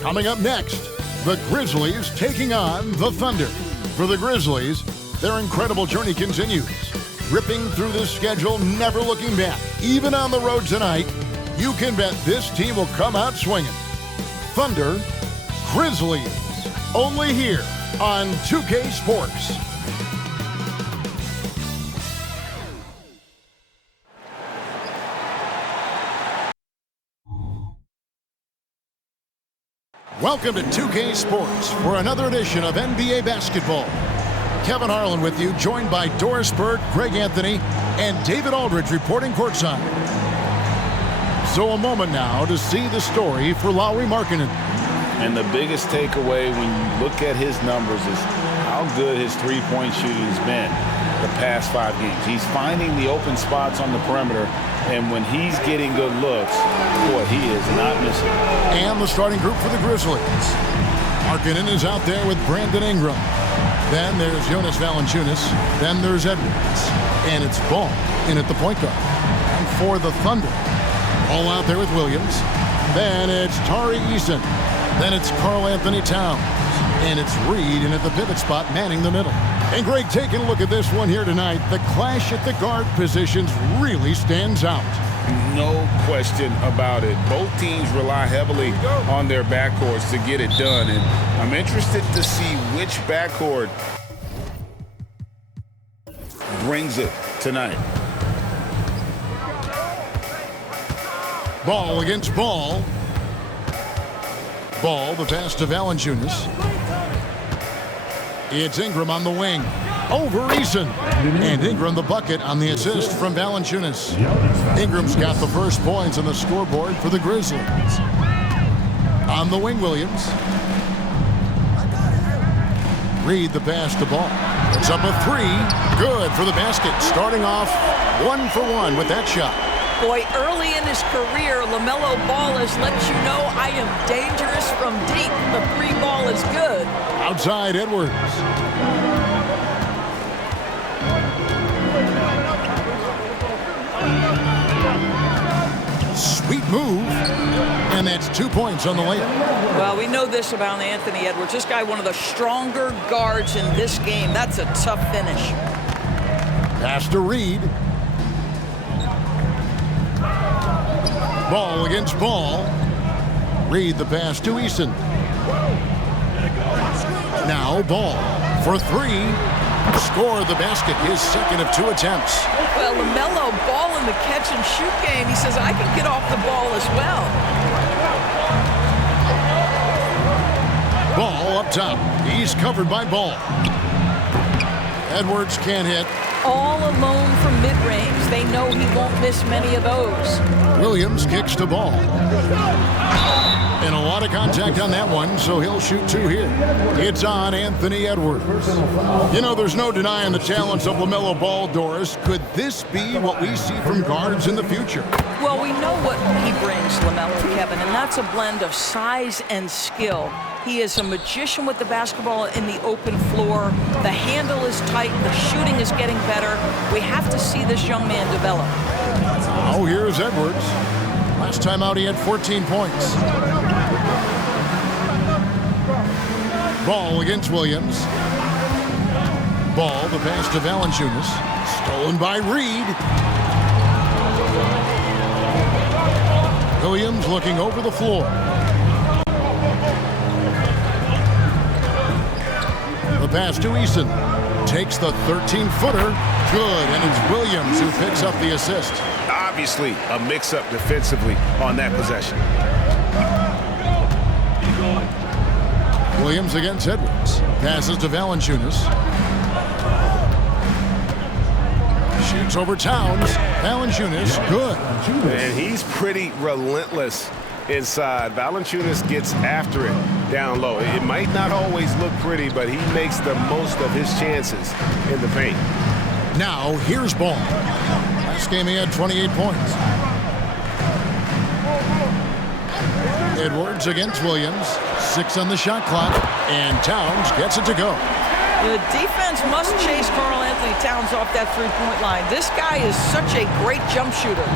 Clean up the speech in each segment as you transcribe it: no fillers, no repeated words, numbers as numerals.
Coming up next, the Grizzlies taking on the Thunder. For the Grizzlies, their incredible journey continues. Ripping through the schedule, never looking back. Even on the road tonight, you can bet this team will come out swinging. Thunder, Grizzlies, only here on 2K Sports. Welcome to 2K Sports for another edition of NBA basketball. Kevin Harlan with you, joined by Doris Bird, Greg Anthony, and David Aldridge reporting courtside. So a moment now to see the story for Lauri Markkanen. And the biggest takeaway when you look at his numbers is how good his three-point shooting has been the past 5 games. He's finding the open spots on the perimeter, and when he's getting good looks, boy, he is not missing. And the starting group for the Grizzlies. Markkanen is out there with Brandon Ingram. Then there's Jonas Valanciunas. Then there's Edwards. And it's Ball in at the point guard. And for the Thunder, Ball out there with Williams. Then it's Tari Eason. Then it's Karl Anthony Towns. And it's Reed in at the pivot spot, manning the middle. And Greg, taking a look at this one here tonight, the clash at the guard positions really stands out. No question about it. Both teams rely heavily on their backcourts to get it done. And I'm interested to see which backcourt brings it tonight. Ball against Ball. Ball, the pass to Valanciunas. It's Ingram on the wing. Over Eason. And Ingram the bucket on the assist from Valanciunas. Ingram's got the first points on the scoreboard for the Grizzlies. On the wing, Williams. Reed the pass to Ball. It's up a three. Good for the basket. Starting off 1 for 1 with that shot. Boy, early in his career, LaMelo Ball has let you know I am dangerous from deep. The three ball is good. Outside, Edwards. Sweet move. And that's 2 points on the layup. Well, we know this about Anthony Edwards. This guy, one of the stronger guards in this game. That's a tough finish. Pass to Reed. Ball against Ball. Reed the pass to Eason. Now Ball for three. Score the basket, his second of 2 attempts. Well, LaMelo Ball in the catch and shoot game. He says, I can get off the ball as well. Ball up top. He's covered by Ball. Edwards can't hit. All alone from mid-range. They know he won't miss many of those. Williams kicks the Ball. And a lot of contact on that one, so he'll shoot 2 here. It's on Anthony Edwards. You know, there's no denying the talents of LaMelo Ball, Doris. Could this be what we see from guards in the future? Well, we know what he brings, LaMelo, Kevin, and that's a blend of size and skill. He is a magician with the basketball in the open floor. The handle is tight. The shooting is getting better. We have to see this young man develop. Oh, here's Edwards. Last time out, he had 14 points. Ball against Williams. Ball, the pass to Valanciunas. Stolen by Reed. Williams looking over the floor. The pass to Eason. Takes the 13-footer. Good, and it's Williams who picks up the assist. Obviously, a mix-up defensively on that possession. Williams against Edwards. Passes to Valanciunas. Shoots over Towns. Valanciunas, good. And he's pretty relentless inside. Valanciunas gets after it down low. It might not always look pretty, but he makes the most of his chances in the paint. Now, here's Ball. Last game he had 28 points. Edwards against Williams. 6 on the shot clock. And Towns gets it to go. The defense must chase Karl Anthony Towns off that three-point line. This guy is such a great jump shooter.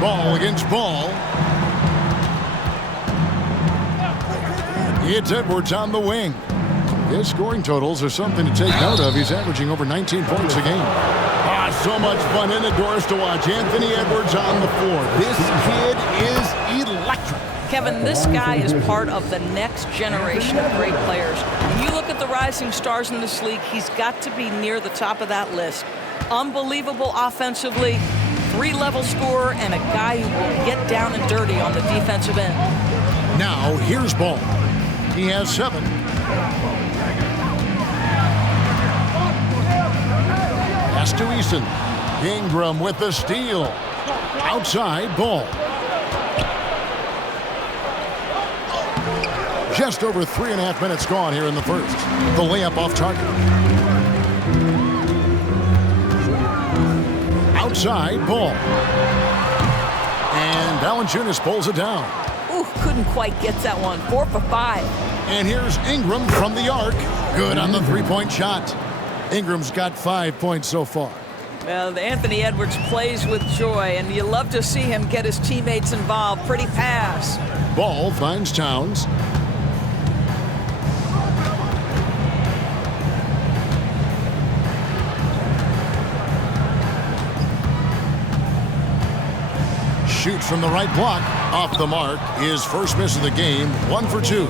Ball against Ball. It's Edwards on the wing. His scoring totals are something to take note of. He's averaging over 19 points a game. So much fun indoors to watch. Anthony Edwards on the floor. This kid is electric. Kevin, this guy is part of the next generation of great players. When you look at the rising stars in this league, he's got to be near the top of that list. Unbelievable offensively, three-level scorer, and a guy who will get down and dirty on the defensive end. Now, here's Ball. He has 7. Pass to Eason. Ingram with the steal. Outside, Ball. Just over 3.5 minutes gone here in the first. The layup off target. Outside, Ball. And Valanciunas pulls it down. Ooh, couldn't quite get that one. 4 for 5. And here's Ingram from the arc. Good on the three-point shot. Ingram's got 5 points so far. Well, Anthony Edwards plays with joy, and you love to see him get his teammates involved. Pretty pass. Ball finds Towns. Shoots from the right block. Off the mark. His first miss of the game. 1 for 2.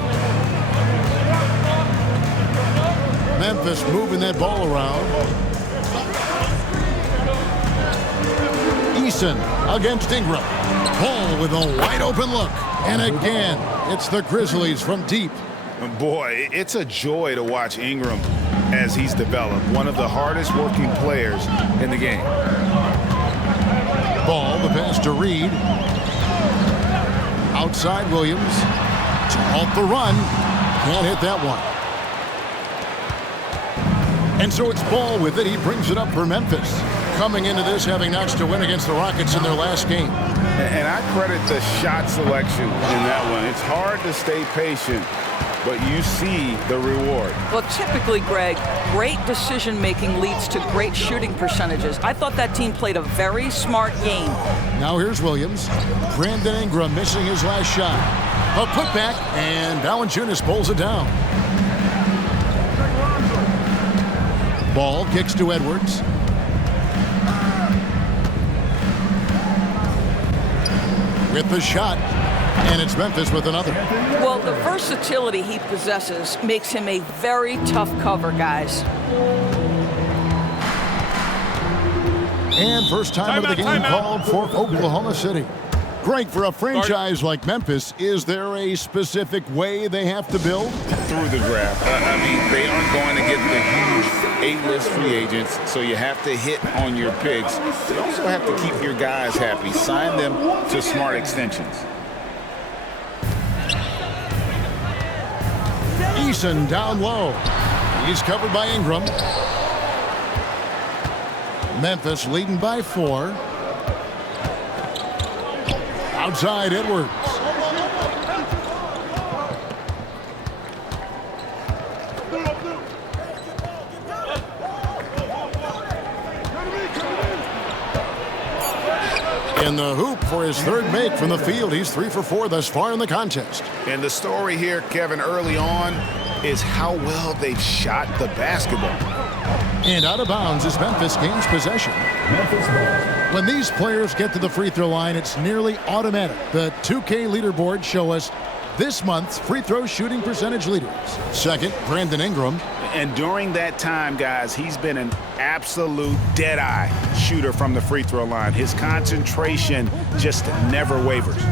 Memphis moving that ball around. Eason against Ingram. Ball with a wide open look. And again, it's the Grizzlies from deep. Boy, it's a joy to watch Ingram as he's developed. One of the hardest working players in the game. Ball, the pass to Reed. Outside Williams. To halt the run. Can't hit that one. And so it's Ball with it. He brings it up for Memphis. Coming into this, having notched to win against the Rockets in their last game. And I credit the shot selection in that one. It's hard to stay patient, but you see the reward. Well, typically, Greg, great decision-making leads to great shooting percentages. I thought that team played a very smart game. Now here's Williams. Brandon Ingram missing his last shot. A putback, and Valanciunas pulls it down. Ball kicks to Edwards. With the shot, and it's Memphis with another. Well, the versatility he possesses makes him a very tough cover, guys. And first time of the game called for Oklahoma City. Greg, for a franchise like Memphis, is there a specific way they have to build? Through the draft. I mean, they aren't going to get the huge A-list free agents, so you have to hit on your picks. You also have to keep your guys happy. Sign them to smart extensions. Eason down low. He's covered by Ingram. Memphis leading by 4. Outside Edwards. In the hoop for his third make from the field. He's 3 for 4 thus far in the contest. And the story here, Kevin, early on is how well they've shot the basketball. And out of bounds as Memphis gains possession. When these players get to the free throw line, it's nearly automatic. The 2K leaderboards show us this month's free throw shooting percentage leaders. Second, Brandon Ingram. And during that time, guys, he's been an absolute dead-eye shooter from the free throw line. His concentration just never wavers.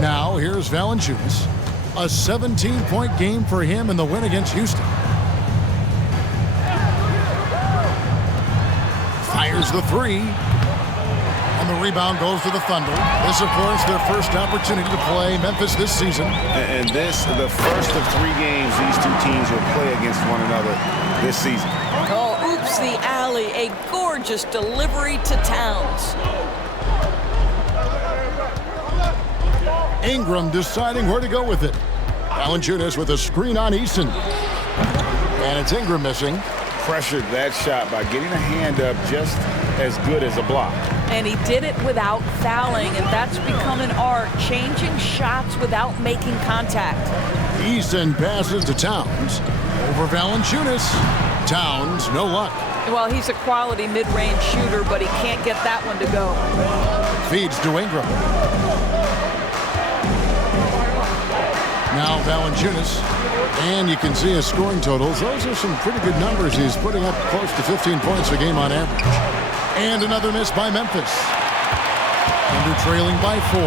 Now here's Valanciunas. A 17-point game for him in the win against Houston. Fires the 3. And the rebound goes to the Thunder. This, of course, their first opportunity to play Memphis this season. And this, the first of 3 games these two teams will play against one another this season. Oh, oops, the alley. A gorgeous delivery to Towns. Ingram deciding where to go with it. Valanciunas with a screen on Eason. And it's Ingram missing. Pressured that shot by getting a hand up just as good as a block. And he did it without fouling, and that's become an art, changing shots without making contact. He sends passes to Towns. Over Valanciunas. Towns, no luck. Well, he's a quality mid-range shooter, but he can't get that one to go. Feeds to Ingram. Now Valanciunas. And you can see his scoring totals. Those are some pretty good numbers. He's putting up close to 15 points a game on average. And another miss by Memphis. Under trailing by 4.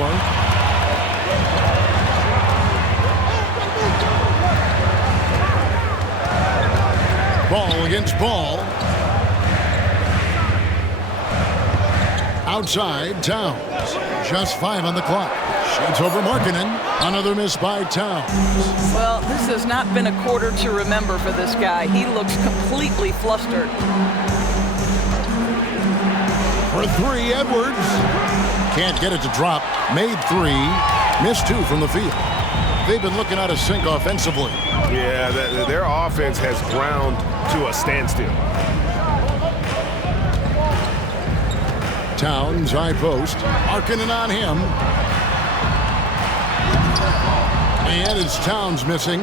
Ball against ball. Outside, Towns. Just 5 on the clock. Shoots over Markkanen. Another miss by Towns. Well, this has not been a quarter to remember for this guy. He looks completely flustered. For 3, Edwards. Can't get it to drop. Made 3. Missed 2 from the field. They've been looking out of sync offensively. Yeah, their offense has ground to a standstill. Towns, high post. Markkanen on him. And it's Towns missing.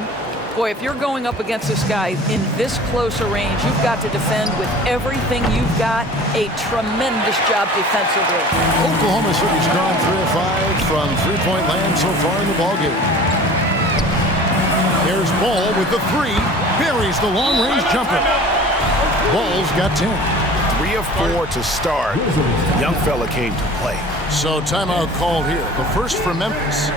Boy, if you're going up against this guy in this close a range, you've got to defend with everything you've got. A tremendous job defensively. Oklahoma City's gone 3 of 5 from three-point land so far in the ballgame. There's Ball with the 3. Buries the long-range jumper. Ball's got 10. 3 of 4 to start. Young fella came to play. So timeout called here. The first for Memphis.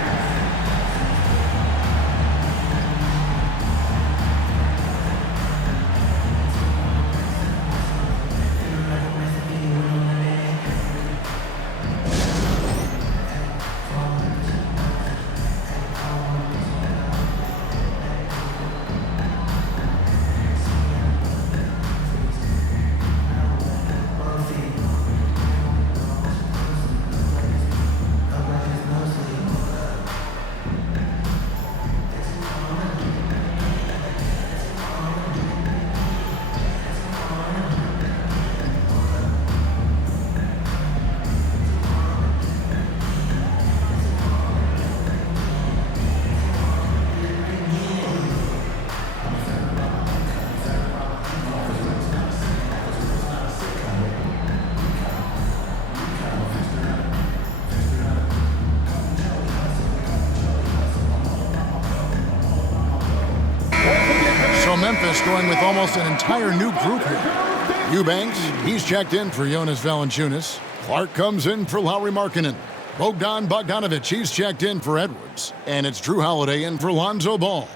Memphis going with almost an entire new group here. Eubanks, he's checked in for Jonas Valanciunas. Clark comes in for Lauri Markkanen. Bogdanovic, he's checked in for Edwards. And it's Drew Holiday in for Lonzo Ball.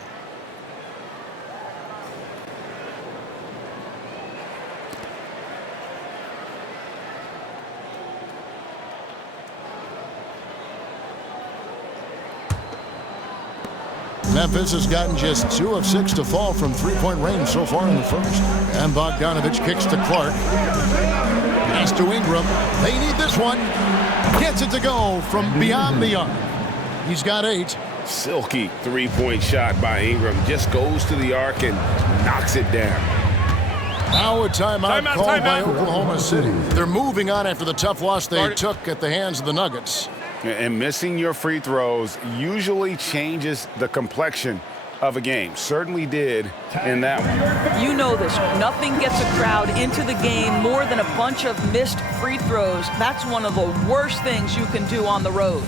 Memphis has gotten just 2 of 6 to fall from three-point range so far in the first. And Bogdanovic kicks to Clark. Pass to Ingram. They need this one. Gets it to go from beyond the arc. He's got 8. Silky three-point shot by Ingram. Just goes to the arc and knocks it down. Now a timeout called by Oklahoma City. They're moving on after the tough loss they took at the hands of the Nuggets. And missing your free throws usually changes the complexion of a game. Certainly did in that one. You know this. Nothing gets a crowd into the game more than a bunch of missed free throws. That's one of the worst things you can do on the road.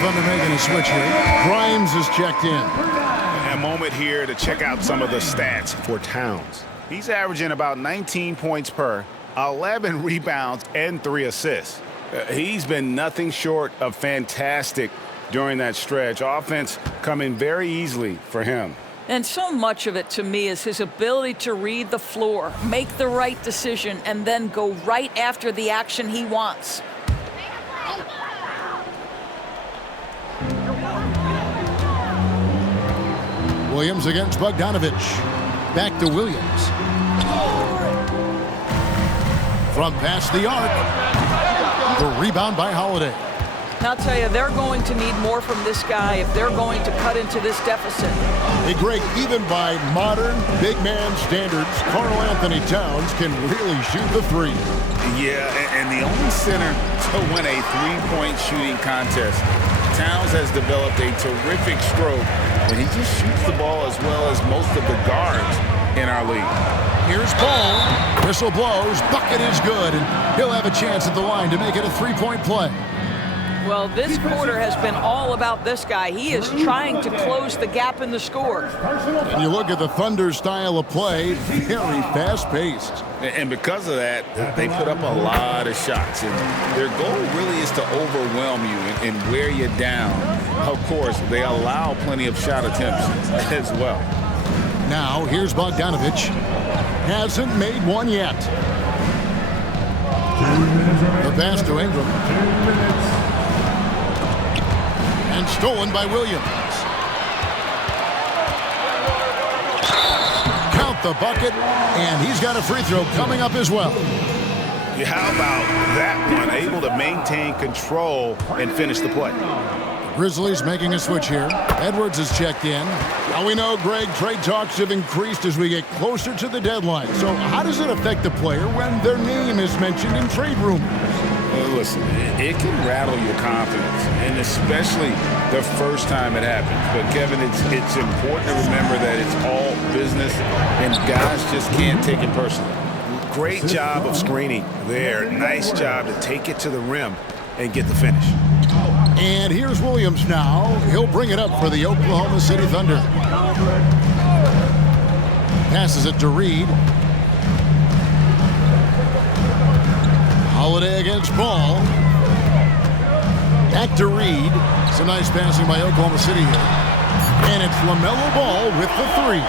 Thunder making a switch here. Grimes is checked in. A moment here to check out some of the stats for Towns. He's averaging about 19 points per, 11 rebounds, and 3 assists. He's been nothing short of fantastic during that stretch. Offense coming very easily for him. And so much of it, to me, is his ability to read the floor, make the right decision, and then go right after the action he wants. Williams against Bogdanovich. Back to Williams. From past the arc. The rebound by Holiday. Now, I'll tell you, they're going to need more from this guy if they're going to cut into this deficit. Hey, Greg, even by modern big man standards, Karl Anthony Towns can really shoot the three. Yeah, and the only center to win a three-point shooting contest. Towns has developed a terrific stroke, and he just shoots the ball as well as most of the guards in our league. Here's Ball. Whistle blows. Bucket is good, and he'll have a chance at the line to make it a three-point play. Well, this quarter has been all about this guy. He is trying to close the gap in the score. And you look at the Thunder style of play, very fast-paced. And because of that, they put up a lot of shots. And their goal really is to overwhelm you and wear you down. Of course, they allow plenty of shot attempts as well. Now, here's Bogdanovich. Hasn't made one yet. The pass to Ingram. And stolen by Williams. Count the bucket, and he's got a free throw coming up as well. Yeah, how about that one? Able to maintain control and finish the play. Grizzlies making a switch here. Edwards is checked in. Now we know, Greg, trade talks have increased as we get closer to the deadline. So how does it affect the player when their name is mentioned in trade rumors? Listen, it can rattle your confidence, and especially the first time it happens. But, Kevin, it's important to remember that it's all business, and guys just can't take it personally. Great job of screening there. Nice job to take it to the rim and get the finish. And here's Williams now. He'll bring it up for the Oklahoma City Thunder. Passes it to Reed. Holiday against Ball. Back to Reed. Some nice passing by Oklahoma City here. And it's LaMelo Ball with the three.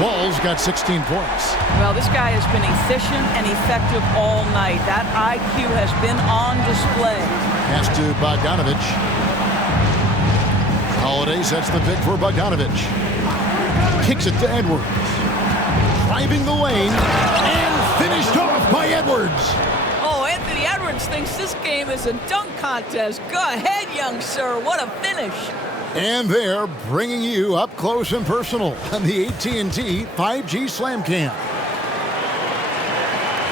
Ball's got 16 points. Well, this guy has been efficient and effective all night. That IQ has been on display. Pass to Bogdanovich. Holiday sets the pick for Bogdanovich. Kicks it to Edwards. Driving the lane and finished off by Edwards. Oh, Anthony Edwards thinks this game is a dunk contest. Go ahead, young sir. What a finish. And they're bringing you up close and personal on the AT&T 5G Slam Cam.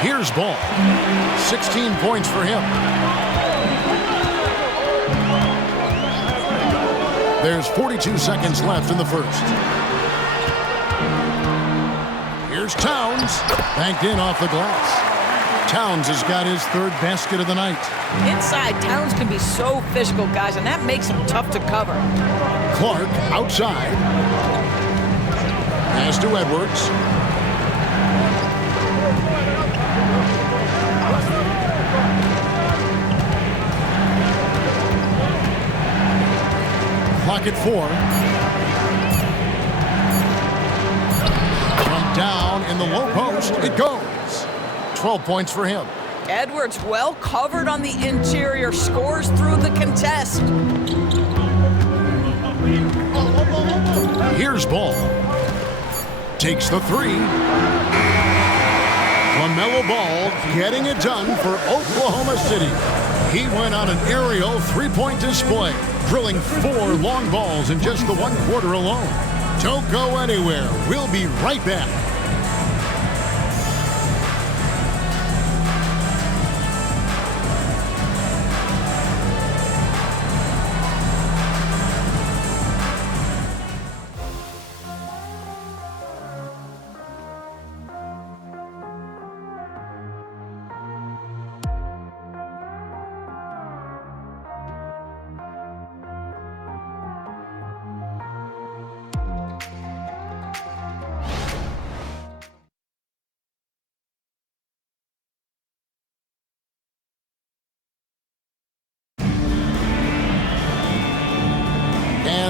Here's Ball. 16 points for him. There's 42 seconds left in the first. Here's Towns. Banked in off the glass. Towns has got his third basket of the night. Inside, Towns can be so physical, guys, and that makes him tough to cover. Clark outside. Pass to Edwards. Clock at 4. From down in the low post, it goes. 12 points for him. Edwards well covered on the interior, scores through the contest. Here's Ball. Takes the three. LaMelo Ball getting it done for Oklahoma City. He went on an aerial three-point display, drilling 4 long balls in just the one quarter alone. Don't go anywhere. We'll be right back.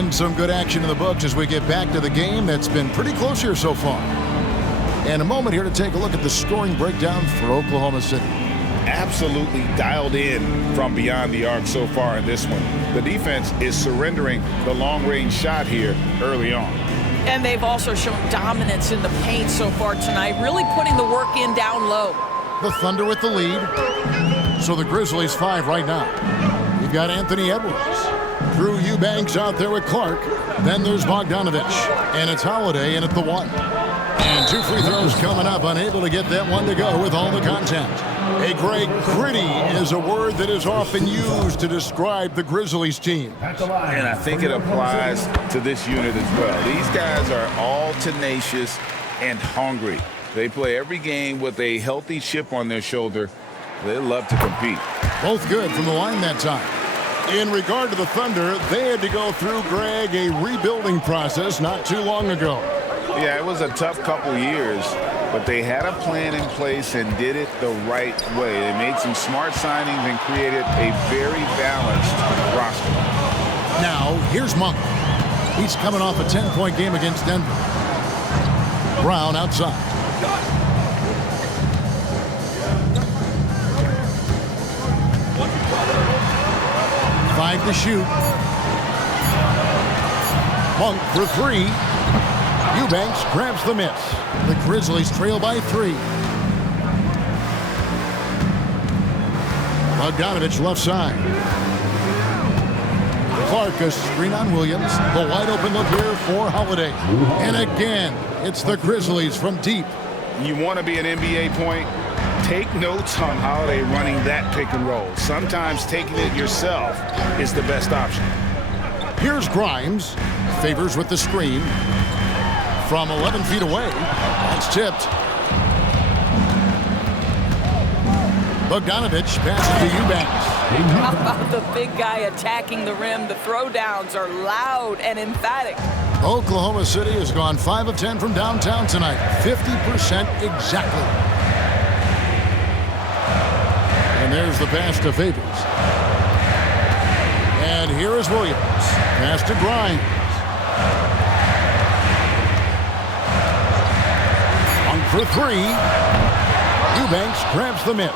And some good action in the books as we get back to the game that's been pretty close here so far. And a moment here to take a look at the scoring breakdown for Oklahoma City. Absolutely dialed in from beyond the arc so far in this one. The defense is surrendering the long-range shot here early on. And they've also shown dominance in the paint so far tonight, really putting the work in down low. The Thunder with the lead. So the Grizzlies 5 right now. You've got Anthony Edwards. Drew Eubanks out there with Clark. Then there's Bogdanovich. And it's Holiday in at the 1. And 2 free throws coming up, unable to get that one to go with all the contact. Hey, Greg, gritty is a word that is often used to describe the Grizzlies team. And I think it applies to this unit as well. These guys are all tenacious and hungry. They play every game with a healthy chip on their shoulder. They love to compete. Both good from the line that time. In regard to the Thunder, they had to go through, Greg, a rebuilding process not too long ago. Yeah, it was a tough couple years, but they had a plan in place and did it the right way. They made some smart signings and created a very balanced roster. Now, here's Monk. He's coming off a 10-point game against Denver. Brown outside. Five to shoot. Monk for 3. Eubanks grabs the miss. The Grizzlies trail by 3. Bogdanovich left side. Clark a screen on Williams. The wide open look here for Holiday. And again, it's the Grizzlies from deep. You want to be an NBA point? Take notes on Holiday running that pick and roll. Sometimes taking it yourself is the best option. Here's Grimes. Favors with the screen. From 11 feet away. That's tipped. Bogdanovich passes to Eubanks. How about the big guy attacking the rim? The throwdowns are loud and emphatic. Oklahoma City has gone 5 of 10 from downtown tonight. 50% exactly. And there's the pass to Favors. And here is Williams. Pass to Grimes. For 3. Eubanks grabs the miss.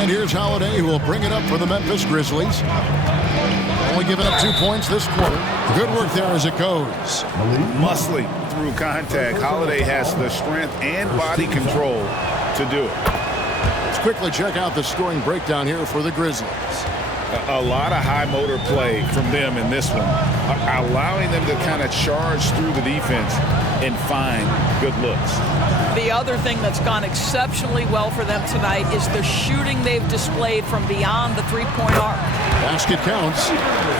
And here's Holiday, who will bring it up for the Memphis Grizzlies. Only giving up 2 points this quarter. Good work there as it goes. Muscling through contact. Holiday has the strength and body control to do it. Let's quickly check out the scoring breakdown here for the Grizzlies. A lot of high motor play from them in this one, allowing them to kind of charge through the defense and find good looks. The other thing that's gone exceptionally well for them tonight is the shooting they've displayed from beyond the three-point arc. Basket counts.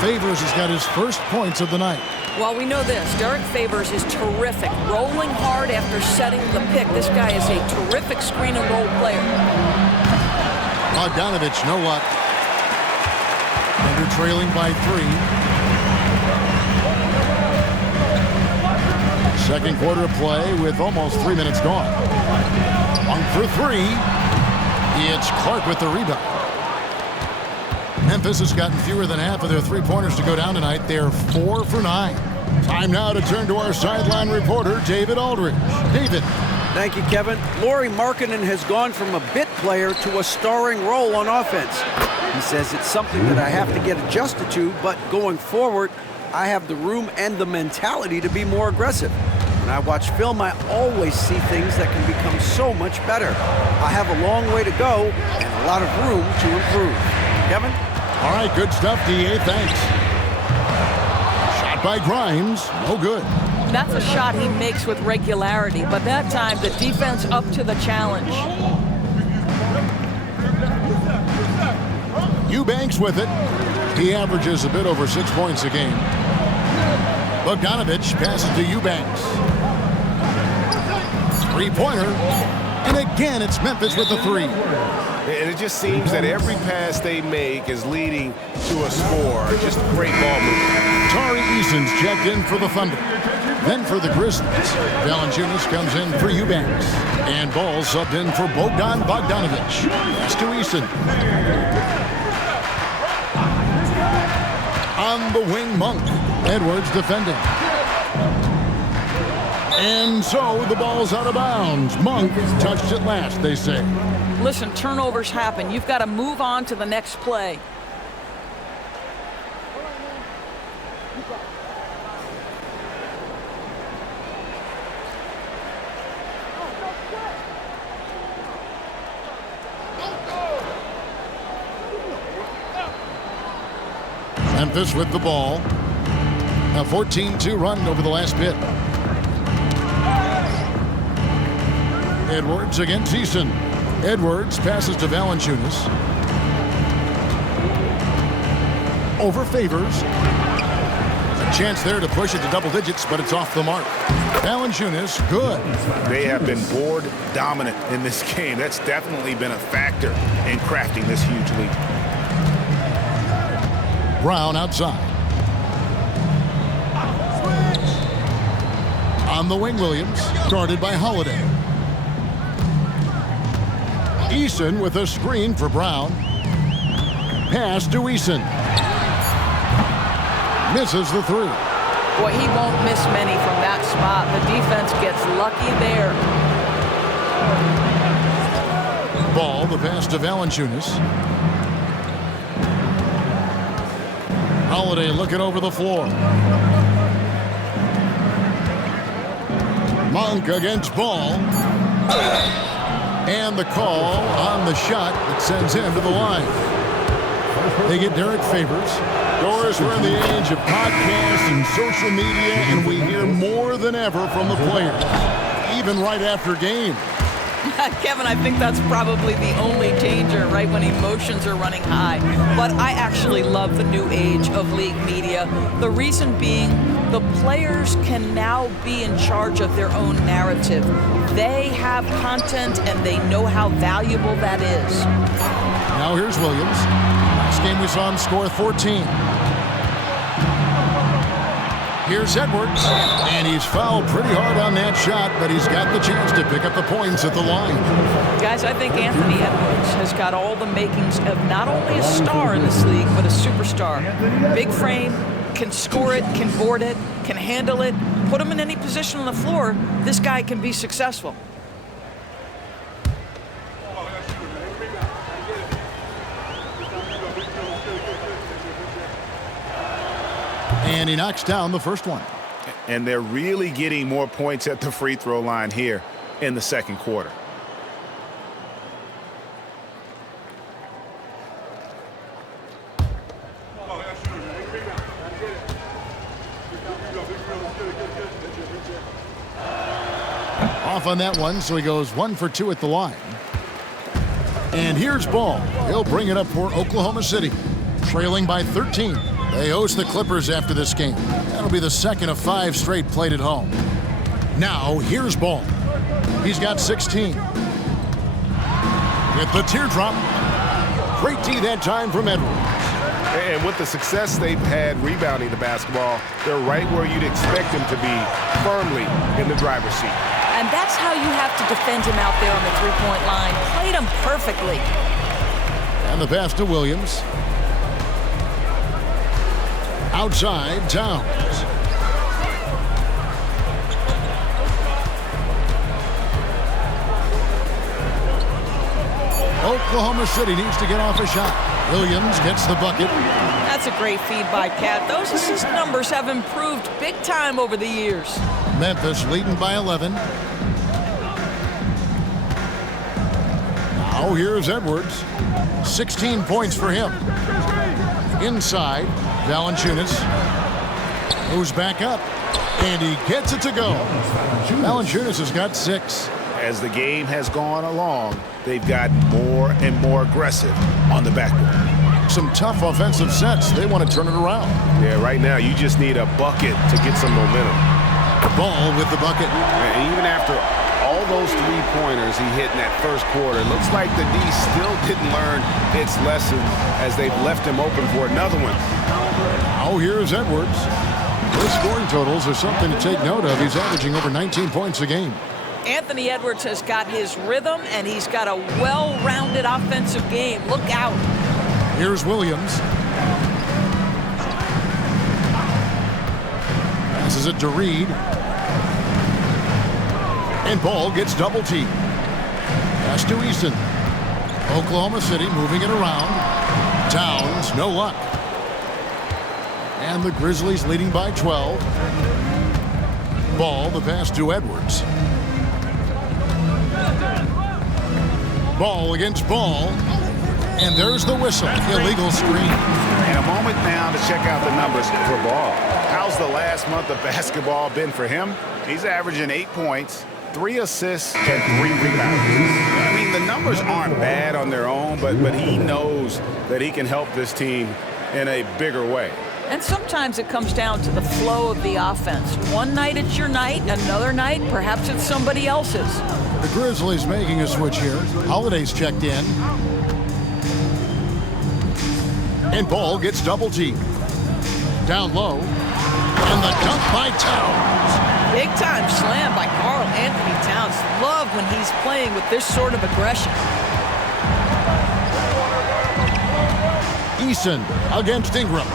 Favors has got his first points of the night. Well, we know this. Derek Favors is terrific, rolling hard after setting the pick. This guy is a terrific screen and roll player. Bogdanovich, no luck. Thunder trailing by 3. Second quarter of play with almost 3 minutes gone. Monk for 3. It's Clark with the rebound. Memphis has gotten fewer than half of their three-pointers to go down tonight. They're 4 for 9. Time now to turn to our sideline reporter, David Aldridge. David. Thank you, Kevin. Lauri Markkanen has gone from a bit player to a starring role on offense. He says it's something that I have to get adjusted to, but going forward, I have the room and the mentality to be more aggressive. When I watch film, I always see things that can become so much better. I have a long way to go and a lot of room to improve. Kevin? All right, good stuff, D.A. Thanks. Shot by Grimes. No good. That's a shot he makes with regularity, but that time the defense up to the challenge. Eubanks with it. He averages a bit over 6 points a game. Bogdanovich passes to Eubanks. Three-pointer. And again, it's Memphis with the 3. And it just seems that every pass they make is leading to a score. Just great ball movement. Tari Eason's checked in for the Thunder. Then for the Grizzlies, Valanciunas comes in for Eubanks. And Ball subbed in for Bogdanovich. That's to Eason. On the wing, Monk. Edwards defending. And so the ball's out of bounds. Monk touched it last, they say. Listen, turnovers happen. You've got to move on to the next play. Memphis with the ball. A 14-2 run over the last bit. Edwards against Eason. Edwards passes to Valanciunas. Over Favors. A chance there to push it to double digits, but it's off the mark. Valanciunas, good. They have been board dominant in this game. That's definitely been a factor in crafting this huge lead. Brown outside. On the wing, Williams, guarded by Holiday. Eason with a screen for Brown. Pass to Eason. Misses the three. Boy, he won't miss many from that spot. The defense gets lucky there. Ball, the pass to Valanciunas. Holiday looking over the floor. Monk against Ball. And the call on the shot that sends him to the line. They get Derek Favors. Doris, we're in the age of podcasts and social media, and we hear more than ever from the players, even right after game. Kevin, I think that's probably the only danger, right, when emotions are running high. But I actually love the new age of league media. The reason being, the players can now be in charge of their own narrative. They have content, and they know how valuable that is. Now here's Williams. Last game we saw him score 14. Here's Edwards, and he's fouled pretty hard on that shot, but he's got the chance to pick up the points at the line. Guys, I think Anthony Edwards has got all the makings of not only a star in this league, but a superstar. Big frame, can score it, can board it, can handle it. Put him in any position on the floor, this guy can be successful. And he knocks down the first one. And they're really getting more points at the free throw line here in the second quarter. Off on that one, so he goes 1 for 2 at the line. And here's Ball. He'll bring it up for Oklahoma City, trailing by 13. They host the Clippers after this game. That'll be the second of 5 straight played at home. Now, here's Ball. He's got 16. With the teardrop. Great D that time from Edwards. And with the success they've had rebounding the basketball, they're right where you'd expect them to be, firmly in the driver's seat. And that's how you have to defend him out there on the three-point line. Played him perfectly. And the pass to Williams. Outside, Towns. Oklahoma City needs to get off a shot. Williams gets the bucket. That's a great feed by Cat. Those assist numbers have improved big time over the years. Memphis leading by 11. Now here's Edwards. 16 points for him. Inside, Valanciunas moves back up, and he gets it to go. Valanciunas has got 6. As the game has gone along, they've got more and more aggressive on the backboard. Some tough offensive sets. They want to turn it around. Yeah, right now you just need a bucket to get some momentum. Ball with the bucket. And even after all those three-pointers he hit in that first quarter, it looks like the D still didn't learn its lesson as they've left him open for another one. Now here's Edwards. His scoring totals are something to take note of. He's averaging over 19 points a game. Anthony Edwards has got his rhythm, and he's got a well-rounded offensive game. Look out. Here's Williams. Passes it to Reed. And ball gets double teamed. Pass to Eason. Oklahoma City moving it around. Towns, no luck. And the Grizzlies leading by 12. Ball, the pass to Edwards. Ball against Ball. And there's the whistle. Illegal screen. And a moment now to check out the numbers for Ball. How's the last month of basketball been for him? He's averaging 8 points, 3 assists, and 3 rebounds. I mean, the numbers aren't bad on their own, but he knows that he can help this team in a bigger way. And sometimes it comes down to the flow of the offense. One night it's your night, another night perhaps it's somebody else's. The Grizzlies making a switch here. Holiday's checked in. And Ball gets double teamed. Down low. And the dunk by Towns. Big time slam by Karl Anthony Towns. Love when he's playing with this sort of aggression. Eason against Ingram.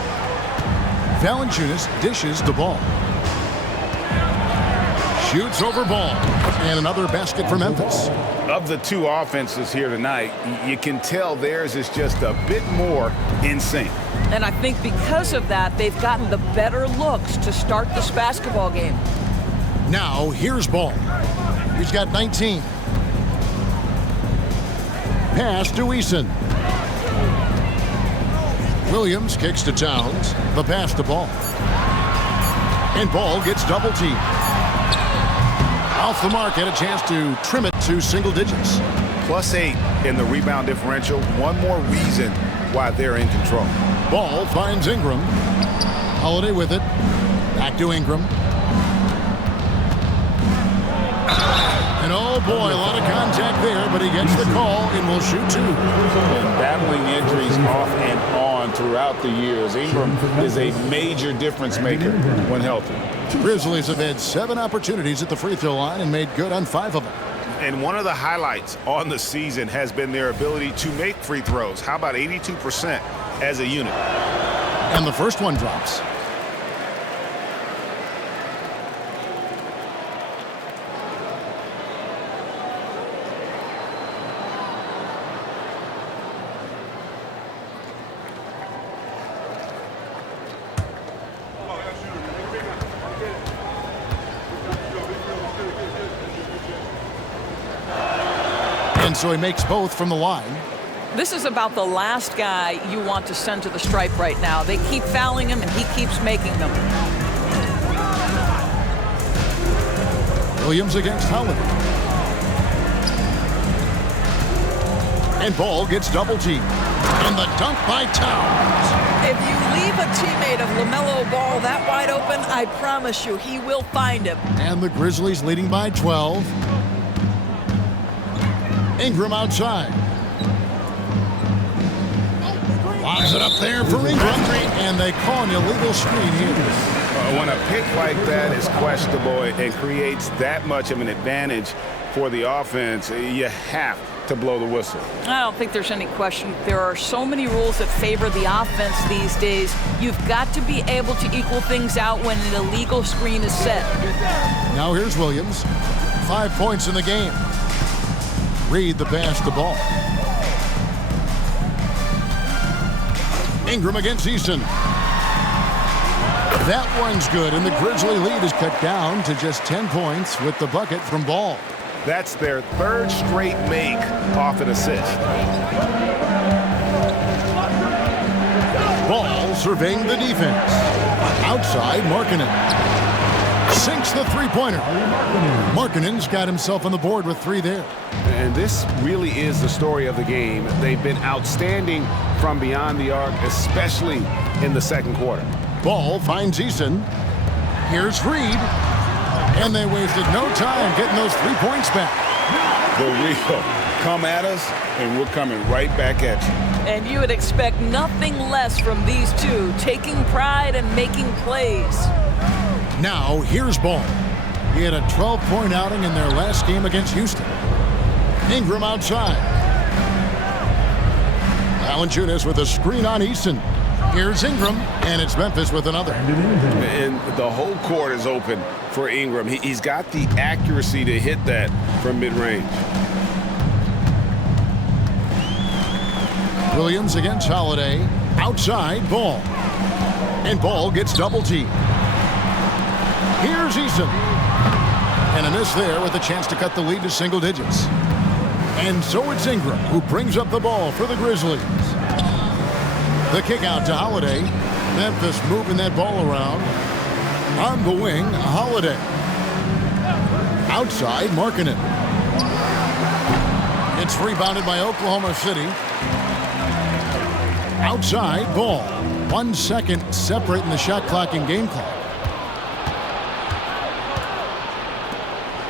Valanciunas dishes the ball. Shoots over Ball. And another basket for Memphis. Of the two offenses here tonight, you can tell theirs is just a bit more in sync. And I think because of that, they've gotten the better looks to start this basketball game. Now, here's Ball. He's got 19. Pass to Eason. Williams kicks to Towns. The pass to Ball. And Ball gets double teamed. Off the mark, had a chance to trim it to single digits. +8 in the rebound differential. One more reason why they're in control. Ball finds Ingram. Holiday with it. Back to Ingram. And oh boy, a lot of contact there, but he gets the call and will shoot 2. And battling injuries off and on throughout the years, Ingram is a major difference maker when healthy. Grizzlies have had 7 opportunities at the free throw line and made good on 5 of them. And one of the highlights on the season has been their ability to make free throws. How about 82% as a unit? And the first one drops. And so he makes both from the line. This is about the last guy you want to send to the stripe right now. They keep fouling him, and he keeps making them. Williams against Howard. And Ball gets double teamed. And the dunk by Towns. If you leave a teammate of LaMelo Ball that wide open, I promise you he will find him. And the Grizzlies leading by 12. Ingram outside. Lobs it up there for Ingram. And they call an illegal screen here. When a pick like that is questionable and creates that much of an advantage for the offense, you have to blow the whistle. I don't think there's any question. There are so many rules that favor the offense these days. You've got to be able to equal things out when an illegal screen is set. Now here's Williams. 5 points in the game. Reed the pass the ball. Ingram against Eason. That one's good, and the Grizzly lead is cut down to just 10 points with the bucket from Ball. That's their 3rd straight make off an assist. Ball surveying the defense. Outside, Markkanen. Sinks the three-pointer. Markkanen's got himself on the board with 3 there. And this really is the story of the game. They've been outstanding from beyond the arc, especially in the second quarter. Ball finds Eason. Here's Reed. And they wasted no time getting those 3 points back. The real come at us, and we're coming right back at you. And you would expect nothing less from these two, taking pride and making plays. Now, here's Ball. He had a 12-point outing in their last game against Houston. Ingram outside. Valanciunas with a screen on Eason. Here's Ingram, and it's Memphis with another. And the whole court is open for Ingram. He's got the accuracy to hit that from mid-range. Williams against Holiday. Outside, Ball. And Ball gets double teamed. Here's Eason. And a miss there with a chance to cut the lead to single digits. And so it's Ingram who brings up the ball for the Grizzlies. The kick out to Holiday. Memphis moving that ball around. On the wing, Holiday. Outside, Markkanen. It's rebounded by Oklahoma City. Outside, Ball. 1 second separating the shot clock and game clock.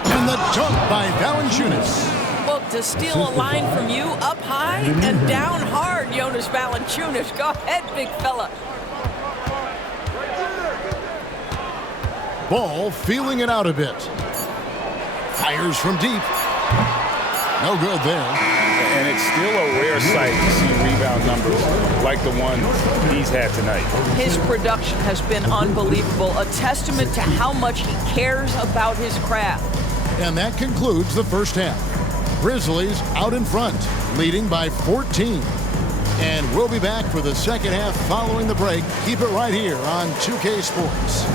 And the dunk by Valanciunas. Well, to steal a line from you, up high and down hard, Jonas Valanciunas. Go ahead, big fella. Ball feeling it out a bit. Fires from deep. No good there. And it's still a rare sight to see rebound numbers like the one he's had tonight. His production has been unbelievable, a testament to how much he cares about his craft. And that concludes the first half. Grizzlies out in front, leading by 14. And we'll be back for the second half following the break. Keep it right here on 2K Sports.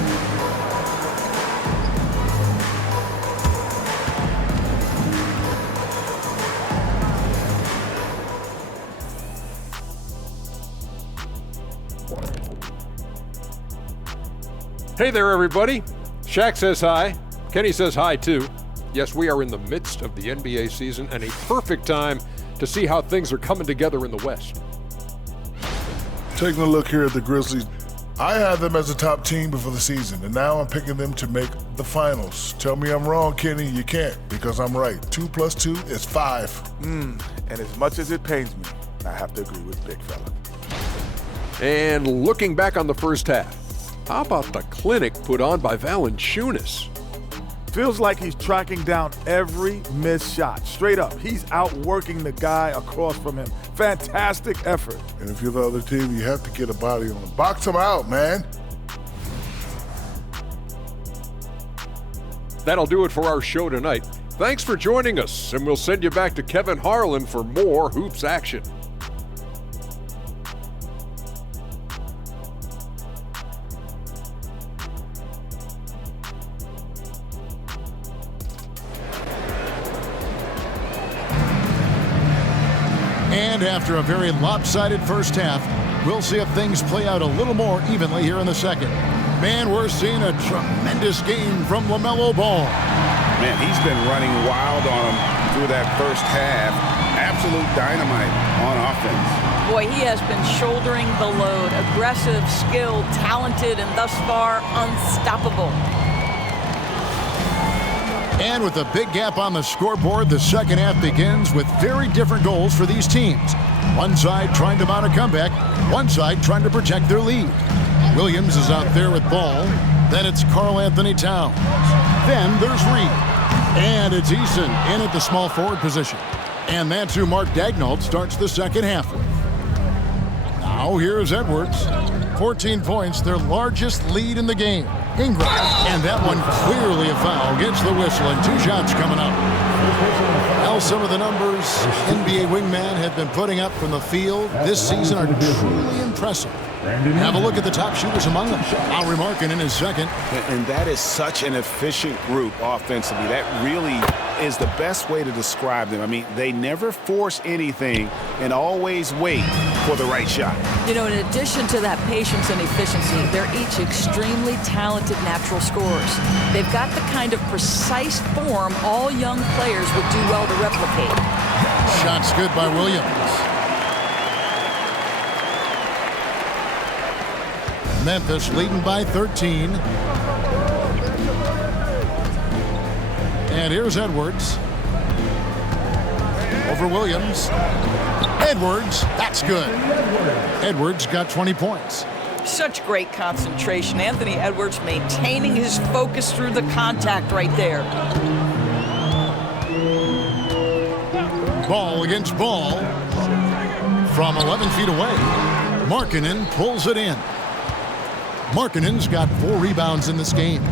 Hey there, everybody. Shaq says hi. Kenny says hi, too. Yes, we are in the midst of the NBA season and a perfect time to see how things are coming together in the West. Taking a look here at the Grizzlies, I had them as a top team before the season, and now I'm picking them to make the finals. Tell me I'm wrong, Kenny. You can't, because I'm right. 2 + 2 is 5. And as much as it pains me, I have to agree with Big Fella. And looking back on the first half, how about the clinic put on by Valanciunas? Feels like he's tracking down every missed shot. Straight up, he's outworking the guy across from him. Fantastic effort. And if you're the other team, you have to get a body on him. Box him out, man. That'll do it for our show tonight. Thanks for joining us, and we'll send you back to Kevin Harlan for more hoops action. And after a very lopsided first half, we'll see if things play out a little more evenly here in the second. Man, we're seeing a tremendous game from LaMelo Ball. Man, he's been running wild on him through that first half. Absolute dynamite on offense. Boy, he has been shouldering the load. Aggressive, skilled, talented, and thus far unstoppable. And with a big gap on the scoreboard, the second half begins with very different goals for these teams. One side trying to mount a comeback, one side trying to protect their lead. Williams is out there with Ball. Then it's Karl Anthony Towns. Then there's Reed. And it's Eason in at the small forward position. And that's who Mark Daigneault starts the second half with. Now here's Edwards. 14 points, their largest lead in the game. Ingram, and that one clearly a foul. Gets the whistle, and 2 shots coming up. Well, some of the numbers NBA wingman have been putting up from the field this season are truly impressive. Have a look at the top shooters among them. Lauri Markkanen is second. And that is such an efficient group offensively. That really is the best way to describe them. I mean, they never force anything and always wait for the right shot. You know, in addition to that patience and efficiency, they're each extremely talented natural scorers. They've got the kind of precise form all young players would do well to replicate. Shots good by Williams. Memphis leading by 13. And here's Edwards. Over Williams. Edwards, that's good. Edwards got 20 points. Such great concentration. Anthony Edwards maintaining his focus through the contact right there. Ball against Ball from 11 feet away. Markkanen pulls it in. Markkanen's got 4 rebounds in this game.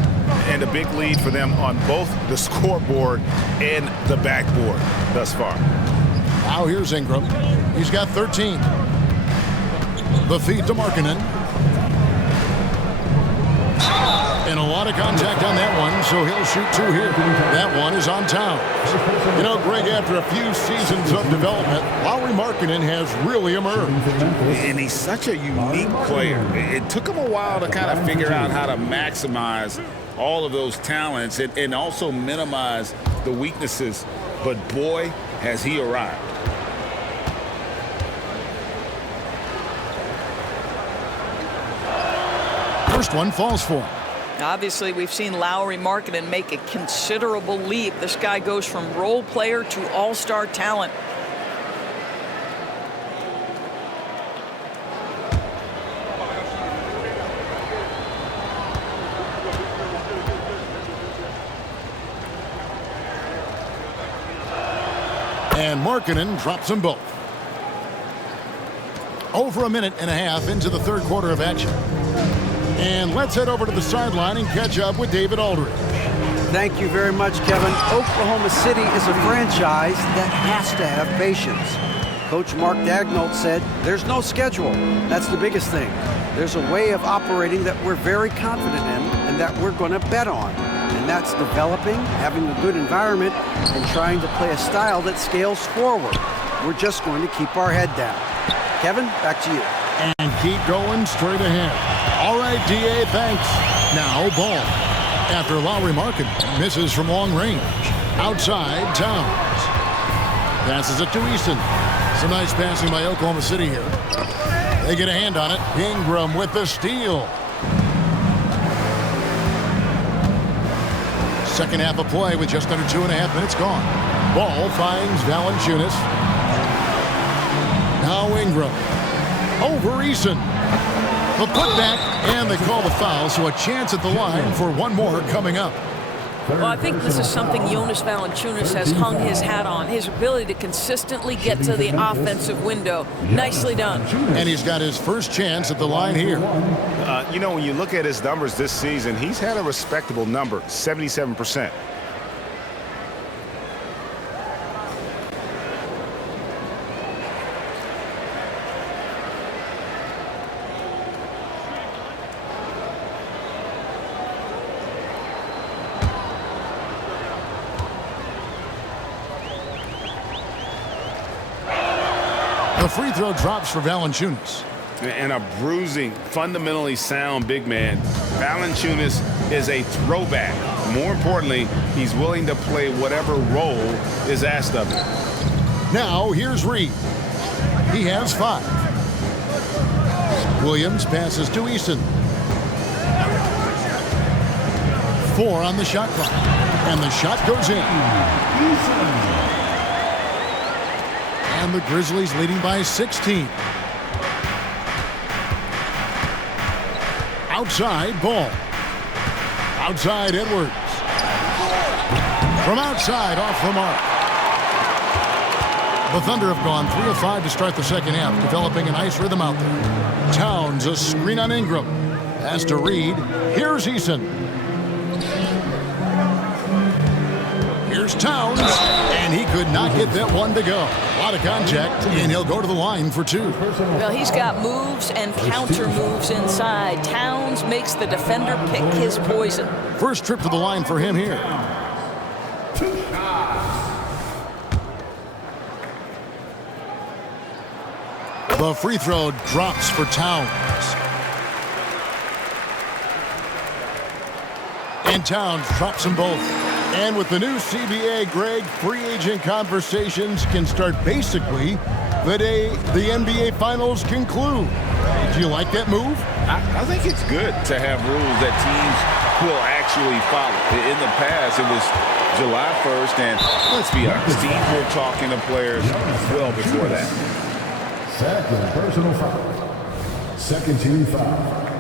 And a big lead for them on both the scoreboard and the backboard thus far. Now here's Ingram. He's got 13. The feed to Markkanen. And a lot of contact on that one, so he'll shoot 2 here. That one is on Towns. You know, Greg, after a few seasons of development, Lauri Markkanen has really emerged. And he's such a unique player. It took him a while to kind of figure out how to maximize all of those talents and also minimize the weaknesses. But boy, has he arrived. First one falls for him. Obviously, we've seen Lauri Markkanen make a considerable leap. This guy goes from role player to all-star talent. And Markkanen drops them both. Over a minute and a half into the third quarter of action. And let's head over to the sideline and catch up with David Aldridge. Thank you very much, Kevin. Oklahoma City is a franchise that has to have patience. Coach Mark Daigneault said, there's no schedule. That's the biggest thing. There's a way of operating that we're very confident in and that we're going to bet on. And that's developing, having a good environment, and trying to play a style that scales forward. We're just going to keep our head down. Kevin, back to you. And keep going straight ahead. All right, D.A., thanks. Now ball. After Lauri Markkanen misses from long range. Outside, Towns. Passes it to Easton. Some nice passing by Oklahoma City here. They get a hand on it. Ingram with the steal. Second half of play with just under 2.5 minutes gone. Ball finds Valanciunas. Now Ingram. Over Easton. The putback, and they call the foul, so a chance at the line for one more coming up. Well, I think this is something Jonas Valanciunas has hung his hat on, his ability to consistently get to the offensive window. Nicely done. And he's got his first chance at the line here. You know, when you look at his numbers this season, he's had a respectable number, 77%. The free throw drops for Valanciunas. And a bruising, fundamentally sound big man. Valanciunas is a throwback. More importantly, he's willing to play whatever role is asked of him. Now here's Reed. He has 5. Williams passes to Easton. 4 on the shot clock. And the shot goes in. And the Grizzlies leading by 16. Outside, Ball. Outside, Edwards. From outside, off the mark. The Thunder have gone 3 of 5 to start the second half, developing a nice rhythm out there. Towns, a screen on Ingram. Pass to Reed. Here's Easton. Here's Towns, and he could not get that one to go. A lot of contact, and he'll go to the line for 2. Well, he's got moves and counter moves inside. Towns makes the defender pick his poison. First trip to the line for him here. The free throw drops for Towns. And Towns drops them both. And with the new CBA, Greg, free agent conversations can start basically the day the NBA Finals conclude. Do you like that move? I think it's good to have rules that teams will actually follow. In the past, it was July 1st, and let's be honest, teams were talking to players well before that. Second personal foul. Second team foul.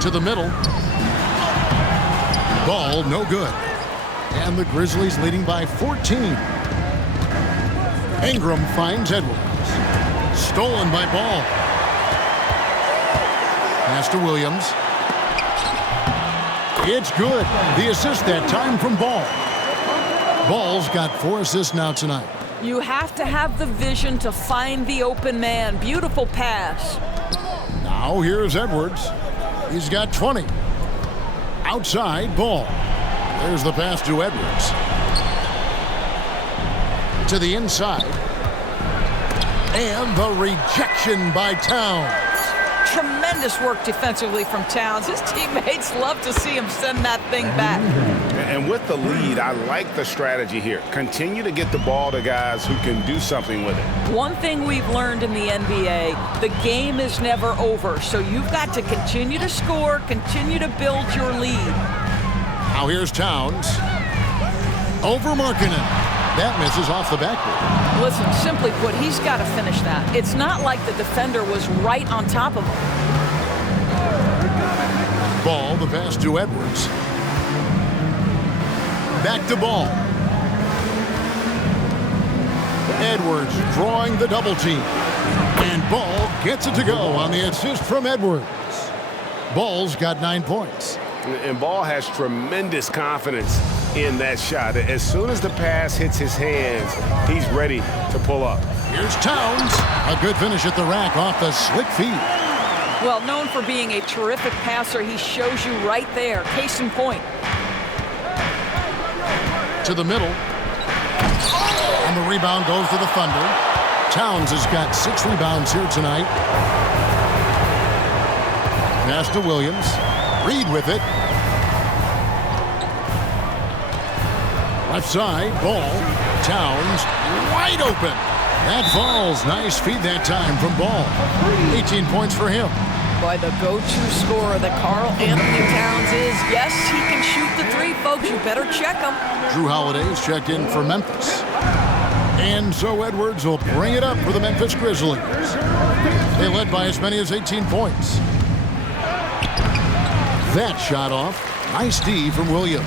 To the middle. Ball, no good. And the Grizzlies leading by 14. Ingram finds Edwards. Stolen by Ball. Pass to Williams. It's good. The assist that time from Ball. Ball's got 4 assists now tonight. You have to have the vision to find the open man. Beautiful pass. Now here's Edwards. He's got 20. Outside, Ball. There's the pass to Edwards. To the inside. And the rejection by Towns. Tremendous work defensively from Towns. His teammates love to see him send that thing back. And with the lead, I like the strategy here. Continue to get the ball to guys who can do something with it. One thing we've learned in the NBA, the game is never over. So you've got to continue to score, continue to build your lead. Now here's Towns. Over Markkanen. That misses off the backboard. Listen, simply put, he's got to finish that. It's not like the defender was right on top of him. Ball, the pass to Edwards. Back to Ball. Edwards drawing the double team. And Ball gets it to go on the assist from Edwards. Ball's got 9 points. And Ball has tremendous confidence in that shot. As soon as the pass hits his hands, he's ready to pull up. Here's Towns. A good finish at the rack off the slick feed. Well, known for being a terrific passer, he shows you right there. Case in point. To the middle. And the rebound goes to the Thunder. Towns has got 6 rebounds here tonight. Pass to Williams. Reed with it. Left side, Ball. Towns wide open. That falls. Nice feed that time from Ball. 18 points for him. Boy, the go-to scorer that Karl Anthony Towns is. Yes, he can shoot the 3, folks. You better check him. Drew Holiday's checked in for Memphis. And so Edwards will bring it up for the Memphis Grizzlies. They led by as many as 18 points. That shot off. Nice D from Williams.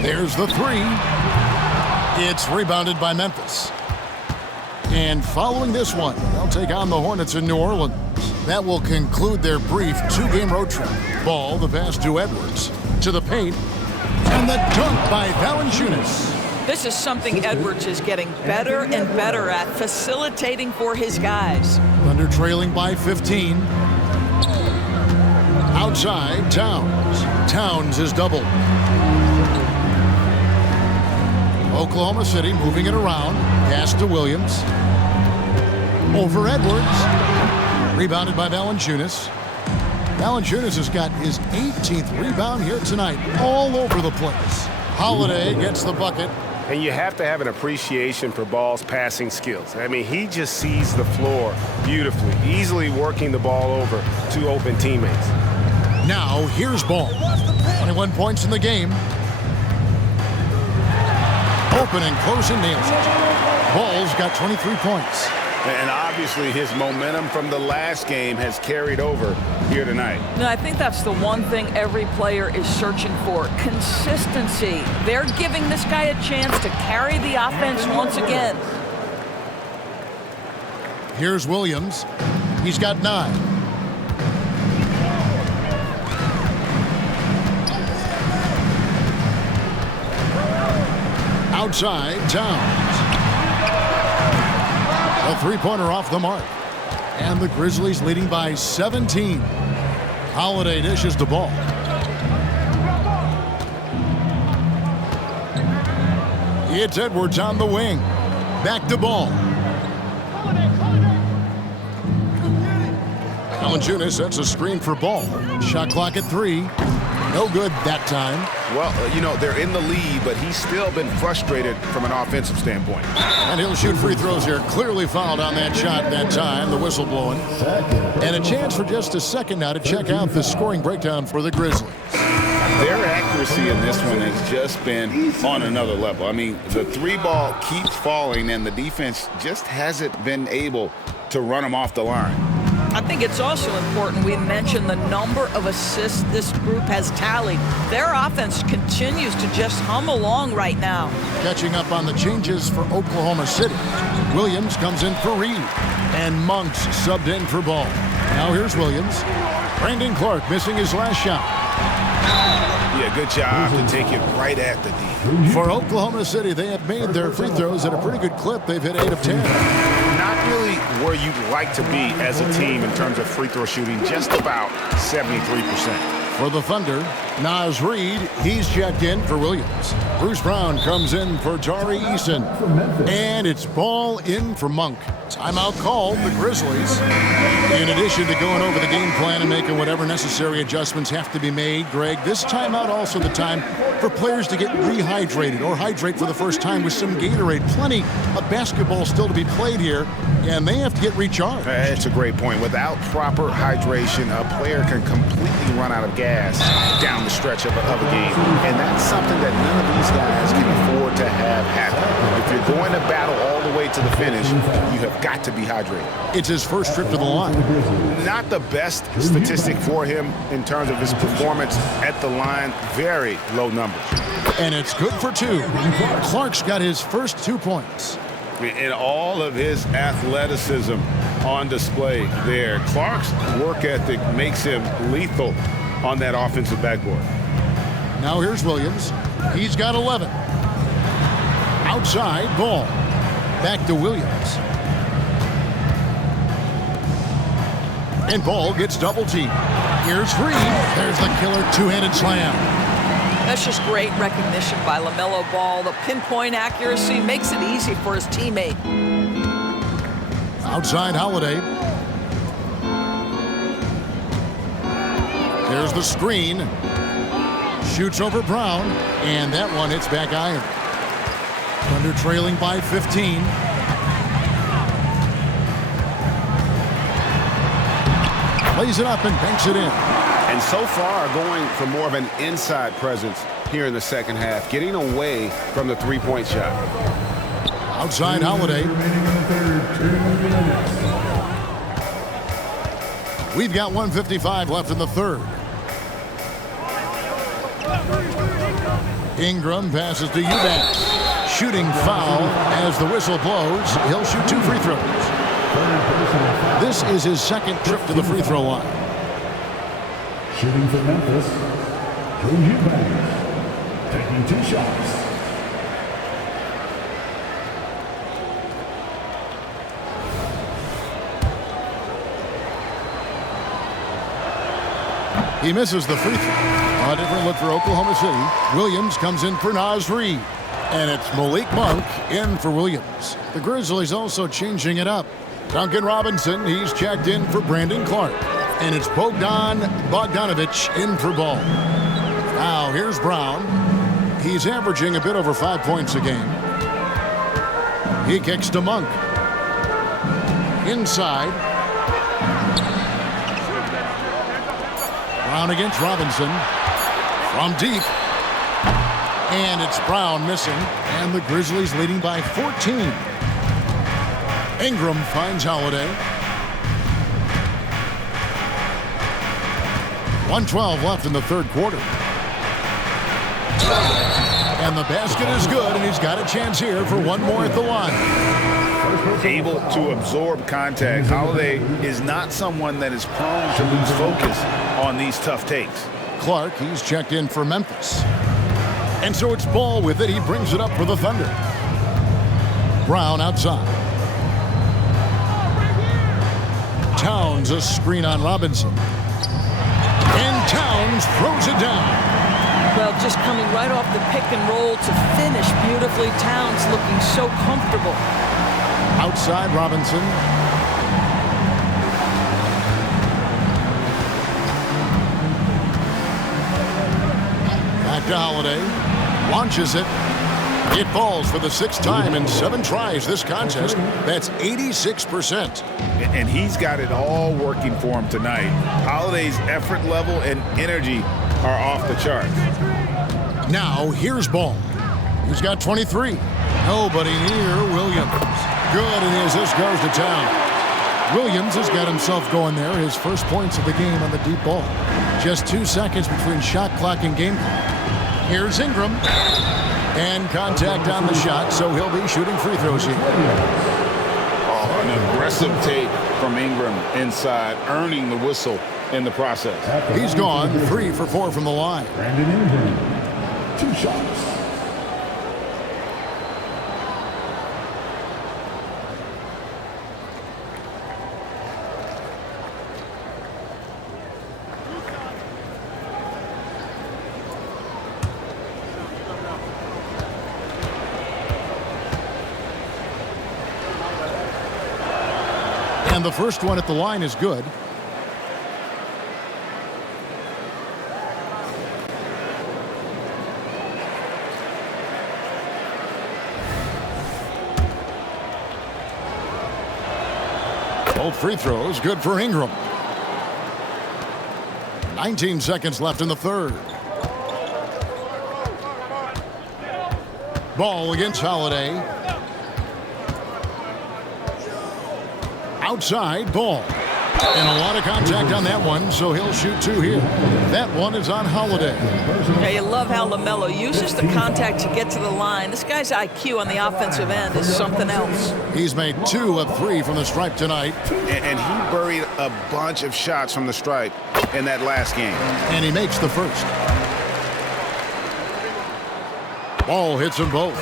There's the 3. It's rebounded by Memphis. And following this one, they'll take on the Hornets in New Orleans. That will conclude their brief 2-game road trip. Ball, the pass to Edwards. To the paint. And the dunk by Valanciunas. This is something Edwards is getting better and better at, facilitating for his guys. Thunder trailing by 15. Outside, Towns. Towns is doubled. Oklahoma City moving it around. Pass to Williams. Over Edwards. Rebounded by Valanciunas. Valanciunas has got his 18th rebound here tonight. All over the place. Holiday gets the bucket. And you have to have an appreciation for Ball's passing skills. I mean, he just sees the floor beautifully, easily working the ball over to open teammates. Now, here's Ball. 21 points in the game. Open and close and nails it. Ball's got 23 points. And obviously his momentum from the last game has carried over here tonight. No, I think that's the one thing every player is searching for. Consistency. They're giving this guy a chance to carry the offense once again. Here's Williams. He's got 9. Outside, Towns. A 3-pointer off the mark. And the Grizzlies leading by 17. Holiday dishes the ball. It's Edwards on the wing. Back to Ball. Valanciunas sets a screen for Ball. Shot clock at 3. No good that time. Well, they're in the lead, but he's still been frustrated from an offensive standpoint. And he'll shoot free throws here. Clearly fouled on that shot that time, the whistle blowing. And a chance for just a second now to check out the scoring breakdown for the Grizzlies. Their accuracy in this one has just been on another level. I mean, the three ball keeps falling, and the defense just hasn't been able to run them off the line. I think it's also important we mention the number of assists this group has tallied. Their offense continues to just hum along right now. Catching up on the changes for Oklahoma City. Williams comes in for Reed, and Monk's subbed in for Ball. Now here's Williams. Brandon Clark missing his last shot. Yeah, good job to take it right at the D. For Oklahoma City, they have made their free throws at a pretty good clip. They've hit 8 of 10. Not really where you'd like to be as a team in terms of free throw shooting, just about 73%. For the Thunder, Naz Reid, he's checked in for Williams. Bruce Brown comes in for Tari Eason. And it's Ball in for Monk. Timeout called, the Grizzlies. In addition to going over the game plan and making whatever necessary adjustments have to be made, Greg, this timeout also the time for players to get rehydrated or hydrate for the first time with some Gatorade. Plenty of basketball still to be played here, and they have to get recharged. That's a great point. Without proper hydration, a player can completely run out of gas down the stretch of a game. And that's something that none of these guys can afford to have happen. If you're going to battle all the way to the finish, you have got to be hydrated. It's his first trip to the line. Not the best statistic for him in terms of his performance at the line. Very low numbers. And it's good for 2. Clark's got his first 2 points. And all of his athleticism on display there. Clark's work ethic makes him lethal on that offensive backboard. Now here's Williams. He's got 11. Outside, Ball. Back to Williams. And Ball gets double teamed. Here's Reed. There's the killer two-handed slam. That's just great recognition by LaMelo Ball. The pinpoint accuracy makes it easy for his teammate. Outside Holiday. There's the screen. Shoots over Brown. And that one hits back iron. Thunder trailing by 15. Plays it up and banks it in. And so far going for more of an inside presence here in the second half, getting away from the three-point shot. Outside Holiday. We've got 1:55 left in the third. Ingram passes to Eubanks. Shooting foul as the whistle blows. He'll shoot 2 free throws. This is his second trip to the free throw line. Shooting for Memphis, Drew Eubanks, taking 2 shots. He misses the free throw. A different look for Oklahoma City. Williams comes in for Naz Reid. And it's Malik Monk in for Williams. The Grizzlies also changing it up. Duncan Robinson, he's checked in for Brandon Clark. And it's Bogdan Bogdanovic in for Ball. Now here's Brown. He's averaging a bit over 5 points a game. He kicks to Monk. Inside. Brown against Robinson. From deep. And it's Brown missing. And the Grizzlies leading by 14. Ingram finds Holiday. 1:12 left in the third quarter. And the basket is good, and he's got a chance here for one more at the line. Able to absorb contact. Holiday is not someone that is prone to lose focus on these tough takes. Clark, he's checked in for Memphis. And so it's Ball with it. He brings it up for the Thunder. Brown outside. Towns a screen on Robinson. And Towns throws it down. Well, just coming right off the pick and roll to finish beautifully. Towns looking so comfortable. Outside Robinson. Back back to Holiday. Launches it. It falls for the 6th time in 7 tries this contest. That's 86%. And he's got it all working for him tonight. Holiday's effort level and energy are off the charts. Now, here's Ball. He's got 23. Nobody near Williams. Good, and the assist goes to Town. Williams has got himself going there. His first points of the game on the deep ball. Just 2 seconds between shot clock and game clock. Here's Ingram. And contact on the shot, so he'll be shooting free throws here. Oh, an aggressive take from Ingram inside, earning the whistle in the process. He's gone 3 for 4 from the line. Brandon Ingram, 2 shots. And the first one at the line is good. Both free throws good for Ingram. 19 seconds left in the third. Ball against Holiday. Outside, Ball. And a lot of contact on that one, so he'll shoot 2 here. That one is on Holiday. Yeah, you love how LaMelo uses the contact to get to the line. This guy's IQ on the offensive end is something else. He's made 2 of 3 from the stripe tonight. And he buried a bunch of shots from the stripe in that last game. And he makes the first. Ball hits them both.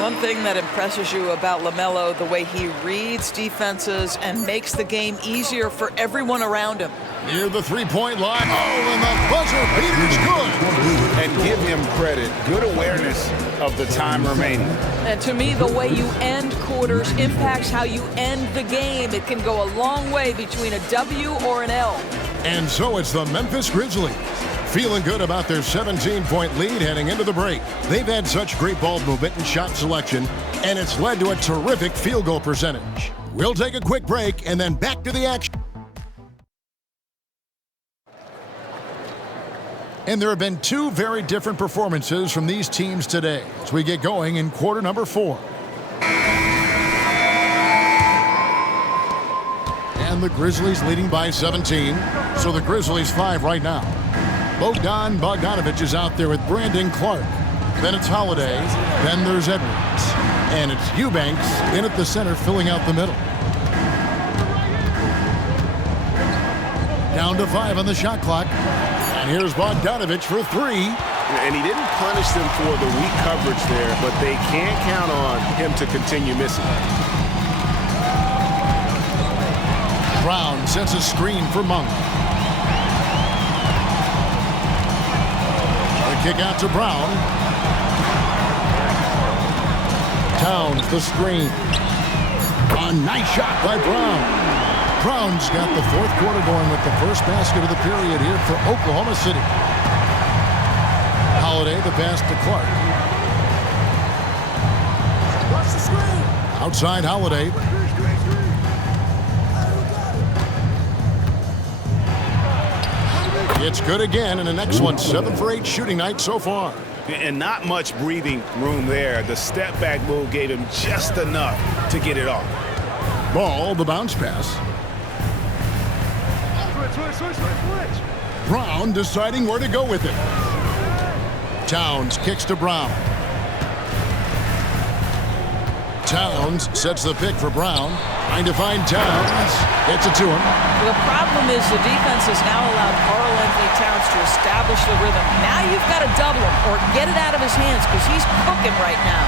One thing that impresses you about LaMelo, the way he reads defenses and makes the game easier for everyone around him. Near the three-point line. Oh, and the buzzer beater's good. And give him credit. Good awareness of the time remaining. And to me, the way you end quarters impacts how you end the game. It can go a long way between a W or an L. And so it's the Memphis Grizzlies. Feeling good about their 17-point lead heading into the break. They've had such great ball movement and shot selection, and it's led to a terrific field goal percentage. We'll take a quick break and then back to the action. And there have been 2 very different performances from these teams today as we get going in quarter number 4. And the Grizzlies leading by 17, so the Grizzlies 5 right now. Bogdanovich is out there with Brandon Clark. Then it's Holiday. Then there's Edwards. And it's Eubanks in at the center filling out the middle. Down to 5 on the shot clock. And here's Bogdanovich for 3. And he didn't punish them for the weak coverage there, but they can't count on him to continue missing. Brown sets a screen for Monk. Kick out to Brown. Towns the screen. A nice shot by Brown. Brown's got the 4th quarter going with the first basket of the period here for Oklahoma City. Holiday the pass to Clark. Outside Holiday. It's good again, and the next one 7 for 8 shooting night so far. And not much breathing room there. The step back move gave him just enough to get it off. Ball, the bounce pass. Brown deciding where to go with it. Towns kicks to Brown. Towns sets the pick for Brown. Trying to find Towns. Gets it to him. The problem is the defense has now allowed Karl-Anthony Towns to establish the rhythm. Now you've got to double him or get it out of his hands because he's cooking right now.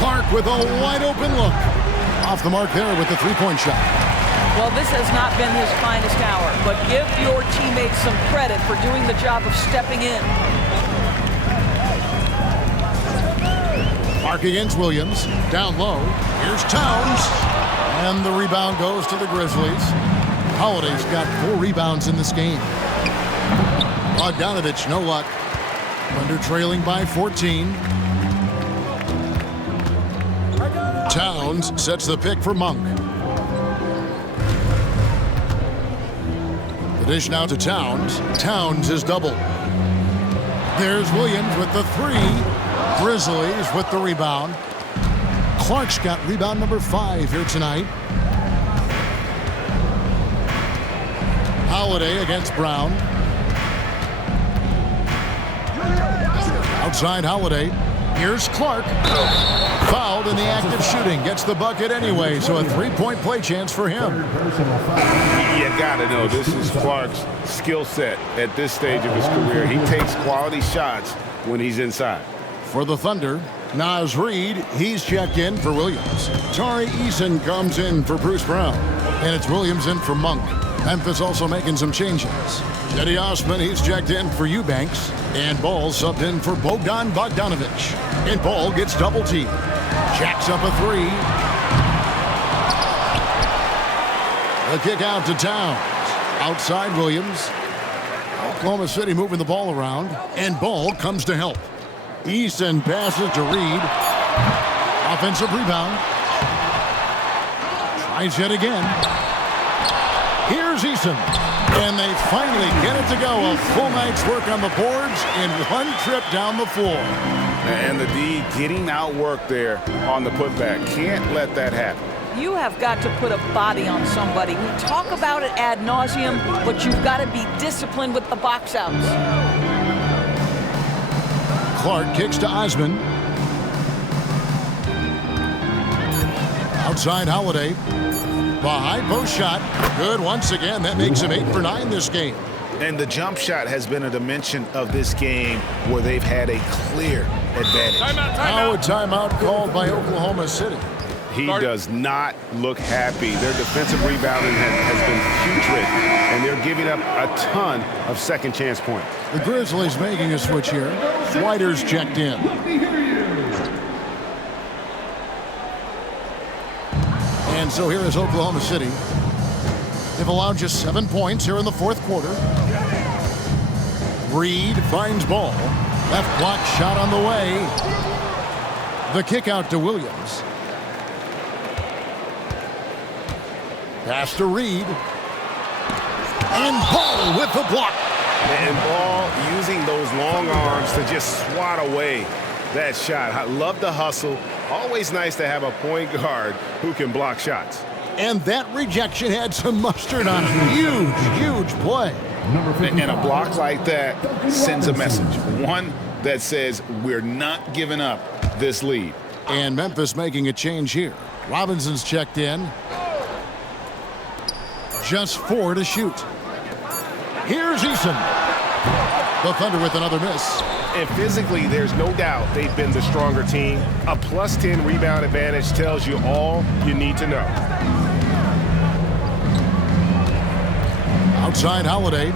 Clark with a wide open look. Off the mark there with the 3-point shot. Well, this has not been his finest hour, but give your teammates some credit for doing the job of stepping in. Mark against Williams. Down low. Here's Towns. And the rebound goes to the Grizzlies. Holiday's got 4 rebounds in this game. Bogdanovich, no luck. Thunder trailing by 14. Towns sets the pick for Monk. The dish now to Towns. Towns is doubled. There's Williams with the three. Grizzlies with the rebound. Clark's got rebound number 5 here tonight. Holiday against Brown. Outside Holiday. Here's Clark. Fouled in the act of shooting. Gets the bucket anyway, so a 3-point play chance for him. You gotta know this is Clark's skill set at this stage of his career. He takes quality shots when he's inside. For the Thunder, Naz Reid, he's checked in for Williams. Tari Eason comes in for Bruce Brown. And it's Williams in for Monk. Memphis also making some changes. Eddie Osman, he's checked in for Eubanks. And Ball subbed in for Bogdan Bogdanovich. And Ball gets double teamed. Jacks up a 3. The kick out to Towns. Outside Williams. Oklahoma City moving the ball around. And Ball comes to help. Eason passes to Reid. Offensive rebound. Tries it again. Here's Eason. And they finally get it to go. A full night's work on the boards in one trip down the floor. And the D getting outworked there on the putback. Can't let that happen. You have got to put a body on somebody. We talk about it ad nauseum, but you've got to be disciplined with the box outs. Clark kicks to Osman. Outside Holiday. The high post shot. Good once again. That makes him 8 for 9 this game. And the jump shot has been a dimension of this game where they've had a clear advantage. Now a timeout called by Oklahoma City. He does not look happy. Their defensive rebounding has been putrid, and they're giving up a ton of second chance points. The Grizzlies making a switch here. Whiter's checked in. And so here is Oklahoma City. They've allowed just 7 points here in the fourth quarter. Reid finds Ball. Left block shot on the way. The kick out to Williams. Pass to Reid. And Ball with the block. And Ball using those long arms to just swat away that shot. I love the hustle. Always nice to have a point guard who can block shots. And that rejection had some mustard on it. Huge, huge play. And a block like that sends a message. One that says we're not giving up this lead. And Memphis making a change here. Robinson's checked in. Just 4 to shoot. Here's Eason. The Thunder with another miss. And physically, there's no doubt they've been the stronger team. A +10 rebound advantage tells you all you need to know. Outside Holiday.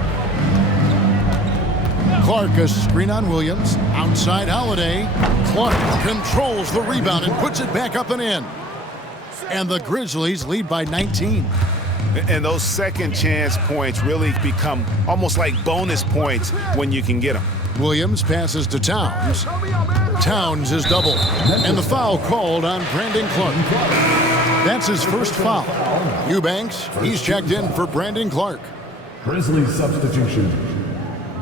Clark a screen on Williams. Outside Holiday. Clark controls the rebound and puts it back up and in. And the Grizzlies lead by 19. And those second chance points really become almost like bonus points when you can get them. Williams passes to Towns. Towns is doubled. And the foul called on Brandon Clark. That's his first foul. Eubanks, he's checked in for Brandon Clark. Grizzlies substitution.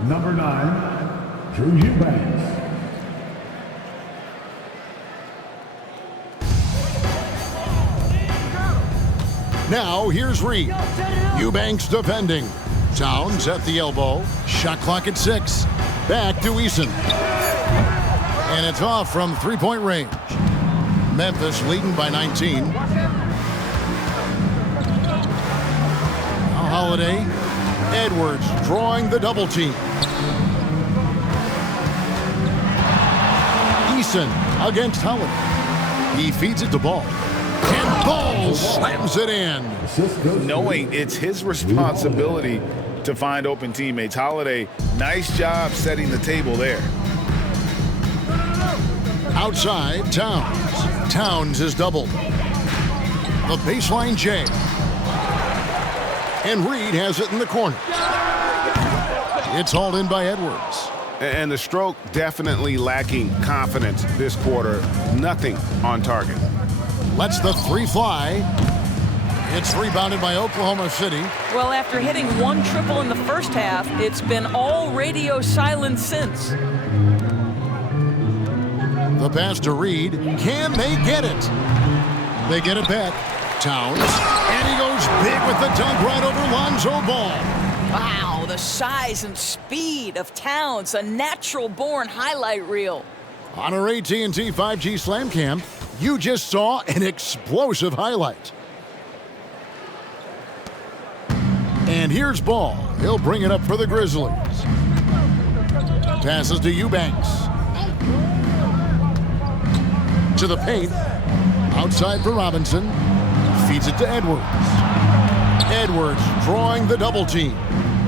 Number 9, Drew Eubanks. Now here's Reid. Eubanks defending. Towns at the elbow. Shot clock at 6. Back to Eason. And it's off from 3-point range. Memphis leading by 19. Now Holiday. Edwards drawing the double team. Eason against Holiday. He feeds it to Ball. And Ball slams it in. Knowing it's his responsibility to find open teammates. Holiday, nice job setting the table there. Outside, Towns. Towns is doubled. The baseline J. And Reid has it in the corner. It's hauled in by Edwards. And the stroke definitely lacking confidence this quarter. Nothing on target. Lets the three fly. It's rebounded by Oklahoma City. Well, after hitting one triple in the first half, it's been all radio silent since. The pass to Reed. Can they get it? They get it back. Towns. And he goes big with the dunk right over Lonzo Ball. Wow, the size and speed of Towns, a natural-born highlight reel. On our AT&T 5G Slam Cam, you just saw an explosive highlight. And here's Ball. He'll bring it up for the Grizzlies. Passes to Eubanks. To the paint. Outside for Robinson. Feeds it to Edwards. Edwards drawing the double team.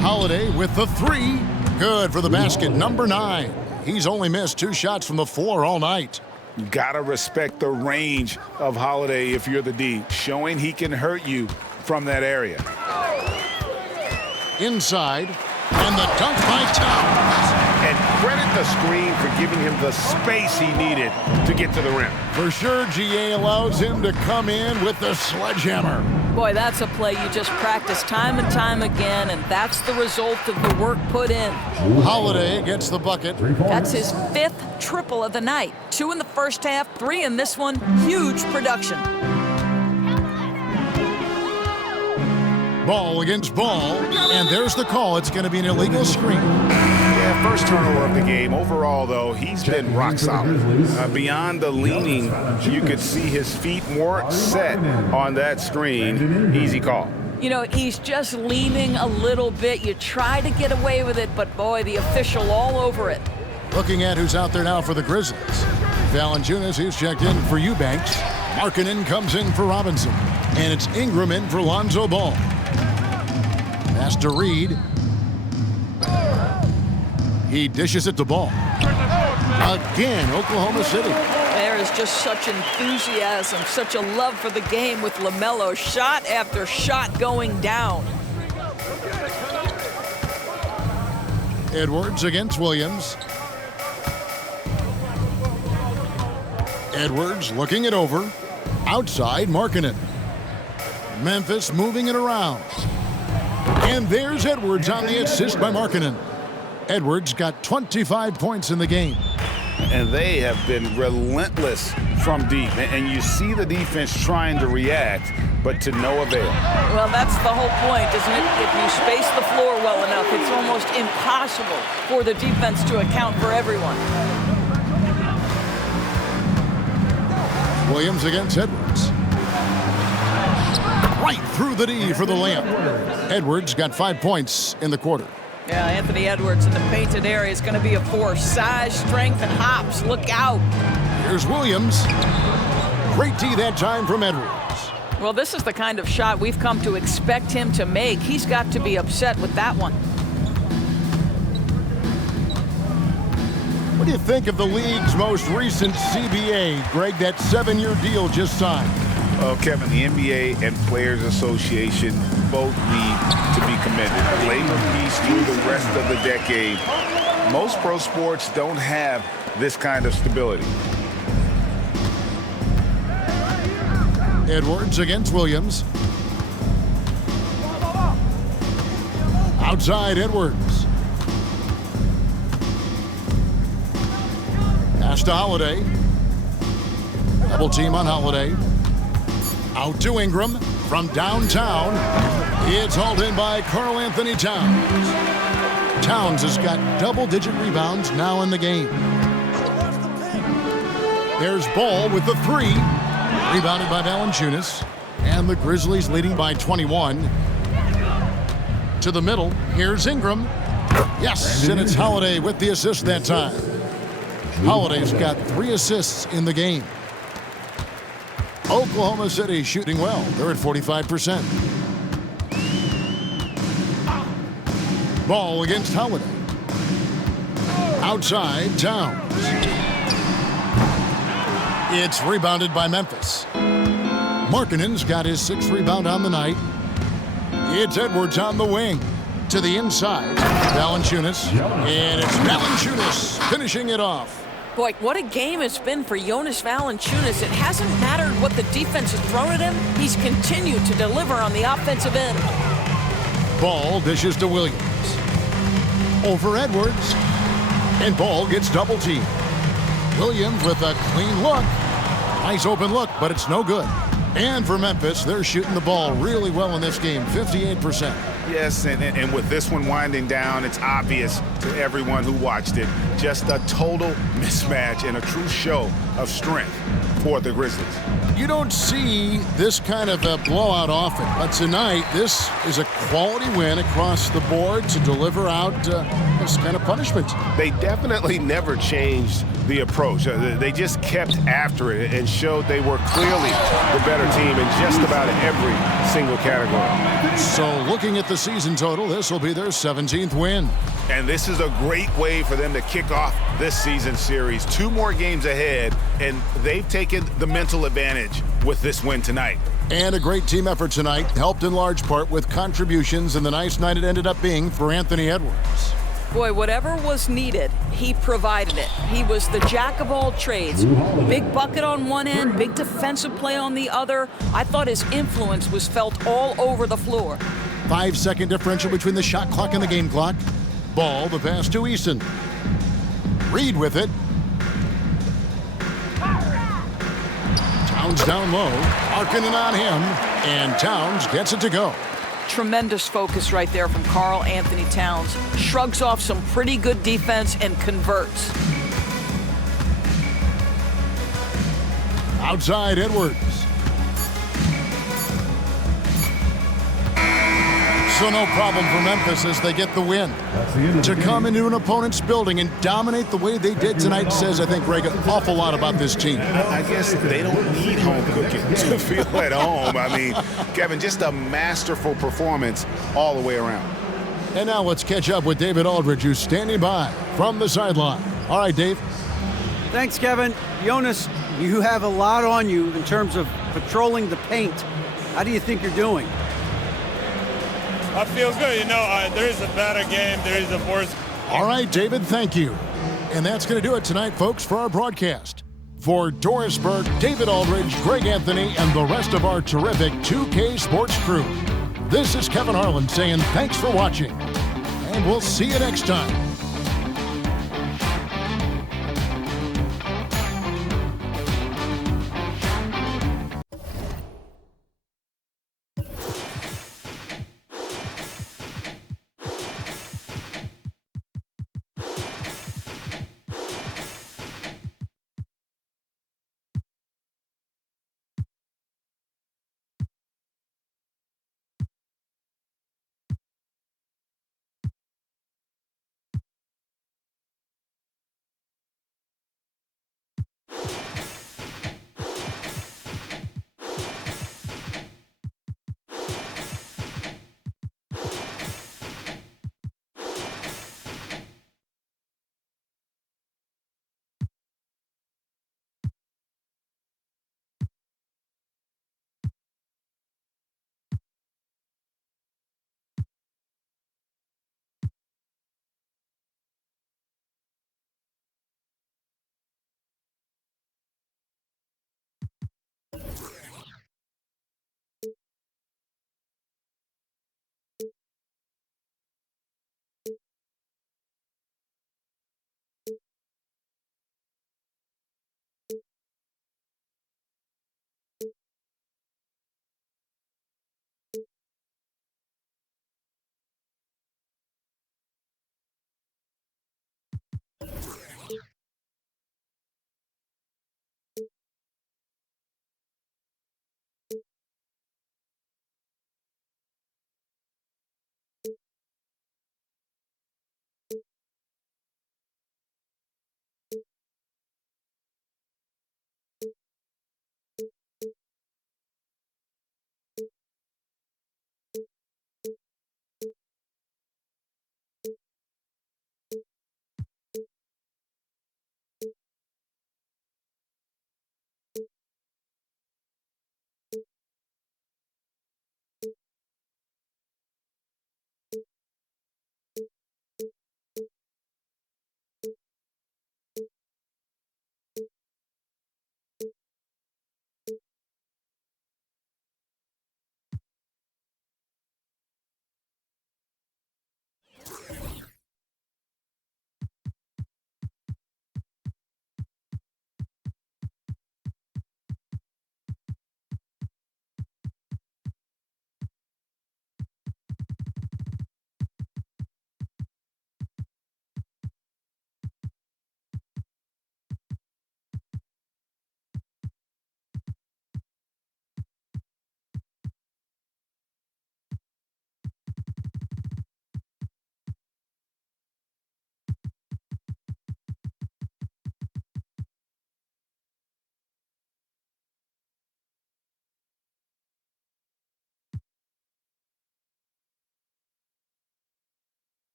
Holiday with the three. Good for the basket, number 9. He's only missed 2 shots from the floor all night. You gotta respect the range of Holiday if you're the D, showing he can hurt you from that area. Inside, and the dunk by Towns. And credit the screen for giving him the space he needed to get to the rim. For sure, GA allows him to come in with the sledgehammer. Boy, that's a play you just practice time and time again, and that's the result of the work put in. Holiday gets the bucket. That's his 5th triple of the night. 2 in the first half, 3 in this one. Huge production. Ball against Ball, and there's the call. It's going to be an illegal screen. Yeah, first turnover of the game. Overall, though, he's been rock solid. Beyond the leaning, you could see his feet weren't set on that screen. Easy call. You know, he's just leaning a little bit. You try to get away with it, but boy, the official all over it. Looking at who's out there now for the Grizzlies. Valanciunas, who's checked in for Eubanks. Markkanen comes in for Robinson. And it's Ingram in for Lonzo Ball. Pass to Reed. He dishes it to Ball. Again, Oklahoma City. There is just such enthusiasm, such a love for the game with LaMelo. Shot after shot going down. Edwards against Williams. Edwards looking it over. Outside, Markkanen. Memphis moving it around. And there's Edwards on the assist by Markkanen. Edwards got 25 points in the game. And they have been relentless from deep. And you see the defense trying to react, but to no avail. Well, that's the whole point, isn't it? If you space the floor well enough, it's almost impossible for the defense to account for everyone. Williams against Edwards. Right through the D for the layup. Edwards got 5 points in the quarter. Yeah, Anthony Edwards in the painted area is going to be a force. Size, strength, and hops. Look out. Here's Williams. Great D that time from Edwards. Well, this is the kind of shot we've come to expect him to make. He's got to be upset with that one. What do you think of the league's most recent CBA, Greg, that 7-year deal just signed? Well, Kevin, the NBA and Players Association both need to be commended. Labor peace through the rest of the decade. Most pro sports don't have this kind of stability. Edwards against Williams. Outside Edwards. Pass to Holiday. Double team on Holiday. Out to Ingram from downtown. It's hauled in by Karl Anthony Towns. Towns has got double-digit rebounds now in the game. There's Ball with the three. Rebounded by Valanciunas. And the Grizzlies leading by 21. To the middle. Here's Ingram. Yes, and it's Holiday with the assist that time. Holiday's got 3 assists in the game. Oklahoma City shooting well. They're at 45%. Ball against Holiday. Outside, Towns. It's rebounded by Memphis. Markkanen's got his 6th rebound on the night. It's Edwards on the wing. To the inside, Valanciunas. And it's Valanciunas finishing it off. Boy, what a game it's been for Jonas Valanciunas. It hasn't mattered what the defense has thrown at him. He's continued to deliver on the offensive end. Ball dishes to Williams. Over Edwards. And Ball gets double teamed. Williams with a clean look. Nice open look, but it's no good. And for Memphis, they're shooting the ball really well in this game, 58%. Yes, and with this one winding down, it's obvious to everyone who watched it. Just a total mismatch and a true show of strength for the Grizzlies. You don't see this kind of a blowout often, but tonight, this is a quality win across the board to deliver out this kind of punishment. They definitely never changed the approach. They just kept after it and showed they were clearly the better team in just about every single category. So looking at the season total, this will be their 17th win. And this is a great way for them to kick off this season series. 2 more games ahead, and they've taken the mental advantage with this win tonight. And a great team effort tonight, helped in large part with contributions and the nice night it ended up being for Anthony Edwards. Boy, whatever was needed, he provided it. He was the jack of all trades. Big bucket on one end, big defensive play on the other. I thought his influence was felt all over the floor. 5-second differential between the shot clock and the game clock. Ball, the pass to Easton. Reed with it. Towns down low. Markkanen on him. And Towns gets it to go. Tremendous focus right there from Karl Anthony Towns. Shrugs off some pretty good defense and converts. Outside Edwards. So no problem for Memphis as they get the win. To come into an opponent's building and dominate the way they did tonight says, I think, Greg, an awful lot about this team. I guess they don't need home cooking to feel at home. I mean, Kevin, just a masterful performance all the way around. And now let's catch up with David Aldridge, who's standing by from the sideline. All right, Dave. Thanks, Kevin. Jonas, you have a lot on you in terms of patrolling the paint. How do you think you're doing? I feel good. You know, there is a better game. There is a worse. All right, David, thank you. And that's going to do it tonight, folks, for our broadcast. For Doris Burke, David Aldridge, Greg Anthony, and the rest of our terrific 2K Sports crew, this is Kevin Harlan saying thanks for watching. And we'll see you next time.